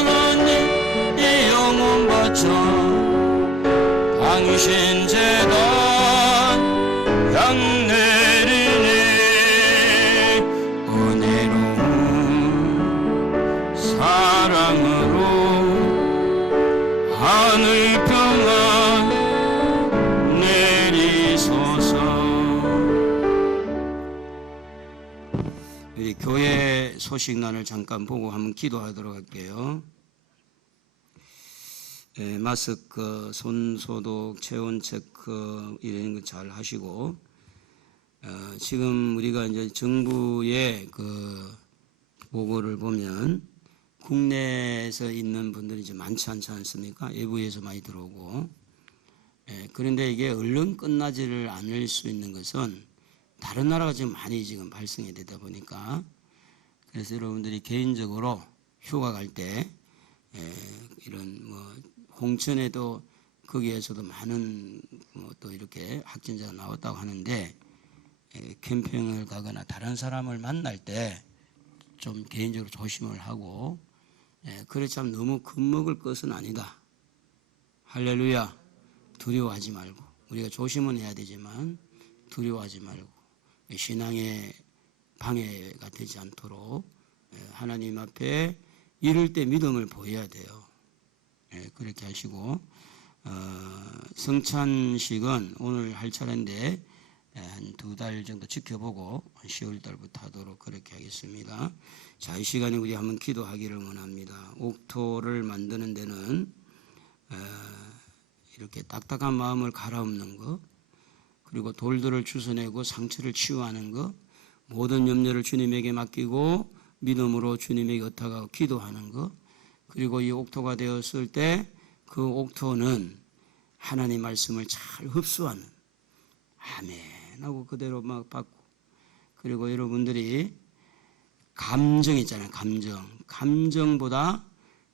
하나님 이 영혼 바쳐 당신 재단 향 내리니 은혜로운 사랑으로 하늘 평안 내리소서. 우리 교회 소식란을 잠깐 보고 한번 기도하도록 할게요. 마스크, 손 소독, 체온 체크 이런 거 잘 하시고, 지금 우리가 이제 정부의 그 보고를 보면 국내에서 있는 분들이 이제 많지 않지 않습니까? 외부에서 많이 들어오고, 그런데 이게 얼른 끝나지를 않을 수 있는 것은 다른 나라가 지금 많이 지금 발생이 되다 보니까, 그래서 여러분들이 개인적으로 휴가 갈 때 이런 뭐 홍천에도 거기에서도 많은 뭐 또 이렇게 확진자가 나왔다고 하는데, 캠핑을 가거나 다른 사람을 만날 때 좀 개인적으로 조심을 하고, 그렇지 않으면 너무 겁먹을 것은 아니다. 할렐루야. 두려워하지 말고, 우리가 조심은 해야 되지만 두려워하지 말고 신앙의 방해가 되지 않도록 하나님 앞에 이럴 때 믿음을 보여야 돼요. 그렇게 하시고, 성찬식은 오늘 할 차례인데 한 2달 정도 지켜보고 10월 달부터 하도록 그렇게 하겠습니다. 자, 이 시간에 우리 한번 기도하기를 원합니다. 옥토를 만드는 데는 이렇게 딱딱한 마음을 갈아엎는 것, 그리고 돌들을 주워내고 상처를 치유하는 것, 모든 염려를 주님에게 맡기고 믿음으로 주님에게 의탁하고 기도하는 것, 그리고 이 옥토가 되었을 때 그 옥토는 하나님 말씀을 잘 흡수하는, 아멘 하고 그대로 막 받고, 그리고 여러분들이 감정 있잖아요. 감정보다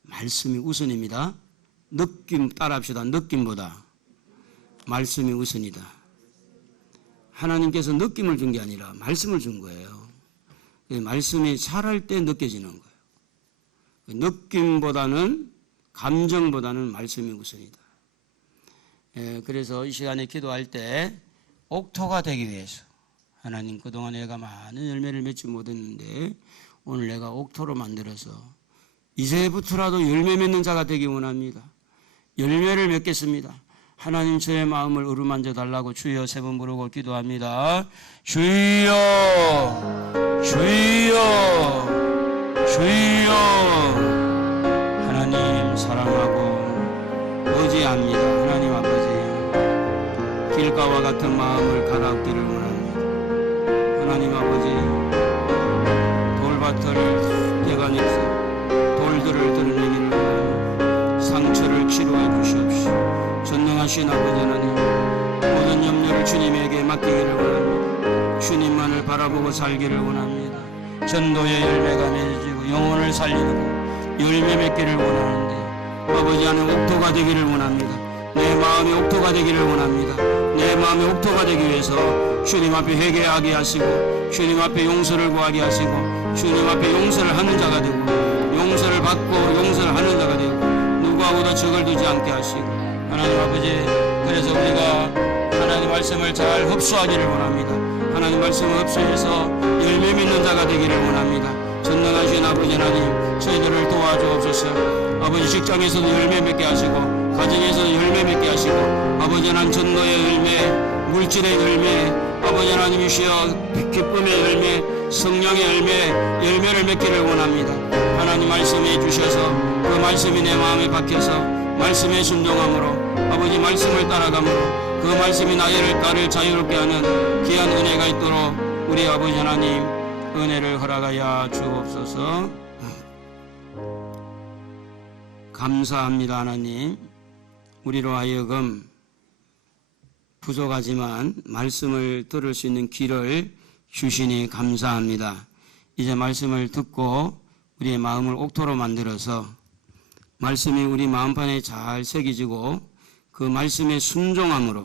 말씀이 우선입니다. 느낌 따라합시다. 느낌보다 말씀이 우선이다. 하나님께서 느낌을 준 게 아니라 말씀을 준 거예요. 말씀이 살할 때 느껴지는 거예요. 느낌보다는, 감정보다는 말씀이 우선이다. 그래서 이 시간에 기도할 때 옥토가 되기 위해서, 하나님 그동안 내가 많은 열매를 맺지 못했는데 오늘 내가 옥토로 만들어서 이제부터라도 열매 맺는 자가 되기 원합니다. 열매를 맺겠습니다. 하나님 저의 마음을 어루만져 달라고 주여 3번 부르고 기도합니다. 주여, 주여, 주여. 하나님 바다와 같은 마음을 갈아엎기를 원합니다. 하나님 아버지, 돌밭을 개간해서 돌들을 드러내기를 원하며 상처를 치료해 주시옵시고, 전능하신 아버지 하나님, 모든 염려를 주님에게 맡기기를 원합니다. 주님만을 바라보고 살기를 원합니다. 전도의 열매가 맺어지고 영혼을 살리고 열매 맺기를 원하는데, 아버지 하나님, 옥토가 되기를 원합니다. 내 마음이 옥토가 되기를 원합니다. 내 마음이 옥토가 되기 위해서 주님 앞에 회개하게 하시고, 주님 앞에 용서를 구하게 하시고, 주님 앞에 용서를 하는 자가 되고, 용서를 받고 용서를 하는 자가 되고, 누구하고도 적을 두지 않게 하시고, 하나님 아버지, 그래서 우리가 하나님 말씀을 잘 흡수하기를 원합니다. 하나님 말씀을 흡수해서 열매 맺는 자가 되기를 원합니다. 전능하신 아버지 하나님, 저희들을 도와주옵소서. 아버지, 직장에서도 열매 맺게 하시고, 가정에서도 열매 맺게 하시고, 아버지 하나님, 전도의 열매, 물질의 열매, 아버지 하나님이시여 기쁨의 열매, 성령의 열매를 맺기를 원합니다. 하나님 말씀해 주셔서 그 말씀이 내 마음에 박혀서 말씀에 순종함으로, 아버지 말씀을 따라감으로 그 말씀이 나를 자유롭게 하는 귀한 은혜가 있도록 우리 아버지 하나님 은혜를 허락하여 주옵소서. 감사합니다. 하나님, 우리로 하여금 부족하지만 말씀을 들을 수 있는 길을 주시니 감사합니다. 이제 말씀을 듣고 우리의 마음을 옥토로 만들어서 말씀이 우리 마음판에 잘 새겨지고 그 말씀에 순종함으로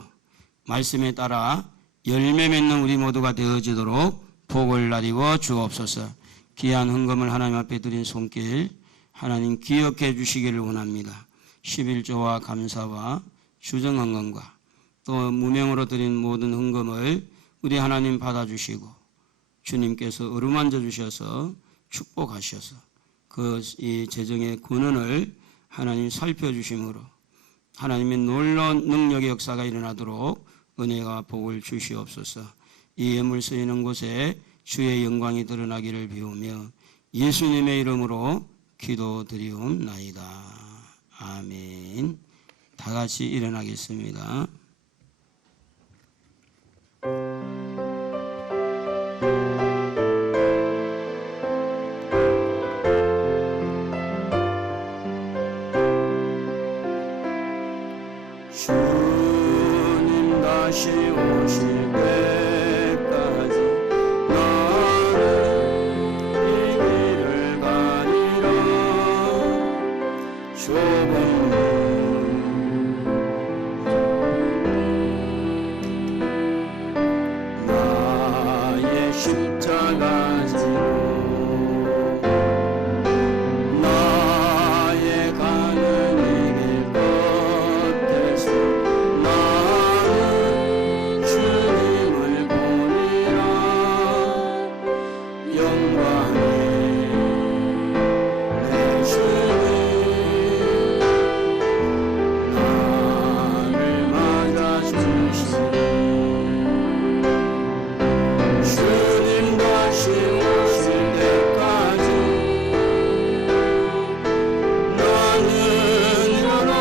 말씀에 따라 열매 맺는 우리 모두가 되어지도록 복을 나리고 주옵소서. 귀한 헌금을 하나님 앞에 드린 손길 하나님 기억해 주시기를 원합니다. 11조와 감사와 주정 헌금과 또 무명으로 드린 모든 헌금을 우리 하나님 받아주시고 주님께서 어루만져 주셔서 축복하셔서 그 이 재정의 권한을 하나님 살펴주심으로 하나님의 놀라운 능력의 역사가 일어나도록 은혜와 복을 주시옵소서. 이 예물 쓰이는 곳에 주의 영광이 드러나기를 비우며 예수님의 이름으로 기도드리옵나이다. 아멘. 다 같이 일어나겠습니다. 주님 다시 오실 때까지 나는 이 길을 가리라. 좁은 나의 십자가 지고 나의 가는 이 길 끝에서 나는 주님을 보리라. 영광의 내 주님 나를 맞아주시니 주님 다시 오실 때까지 나는 일어나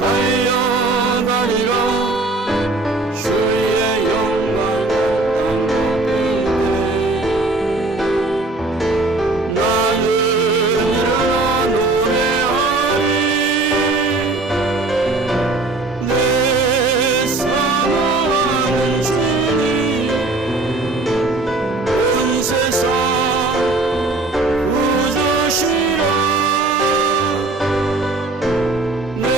달려가리라. 주의 영광 땅 높이네. 나는 일어나 노래하리. 내 사랑하는 주님 온 세상 구주시라. 내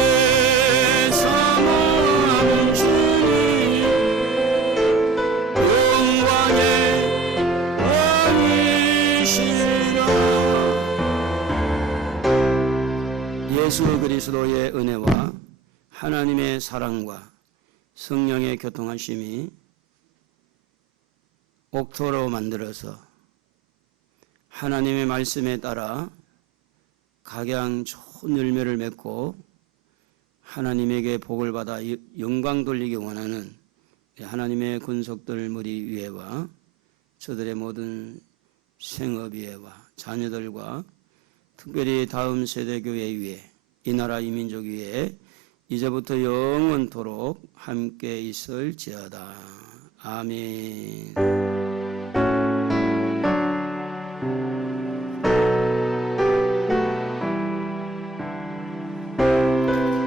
사랑하는 주님 영광의 왕이시라. 예수 그리스도의 은혜와 하나님의 사랑과 성령의 교통하심이 옥토로 만들어서 하나님의 말씀에 따라 각양 좋은 열매를 맺고 하나님에게 복을 받아 영광 돌리기 원하는 하나님의 권속들 머리 위에와 저들의 모든 생업 위에와 자녀들과 특별히 다음 세대 교회 위에 이 나라 이 민족 위에 이제부터 영원토록 함께 있을지어다. 아멘.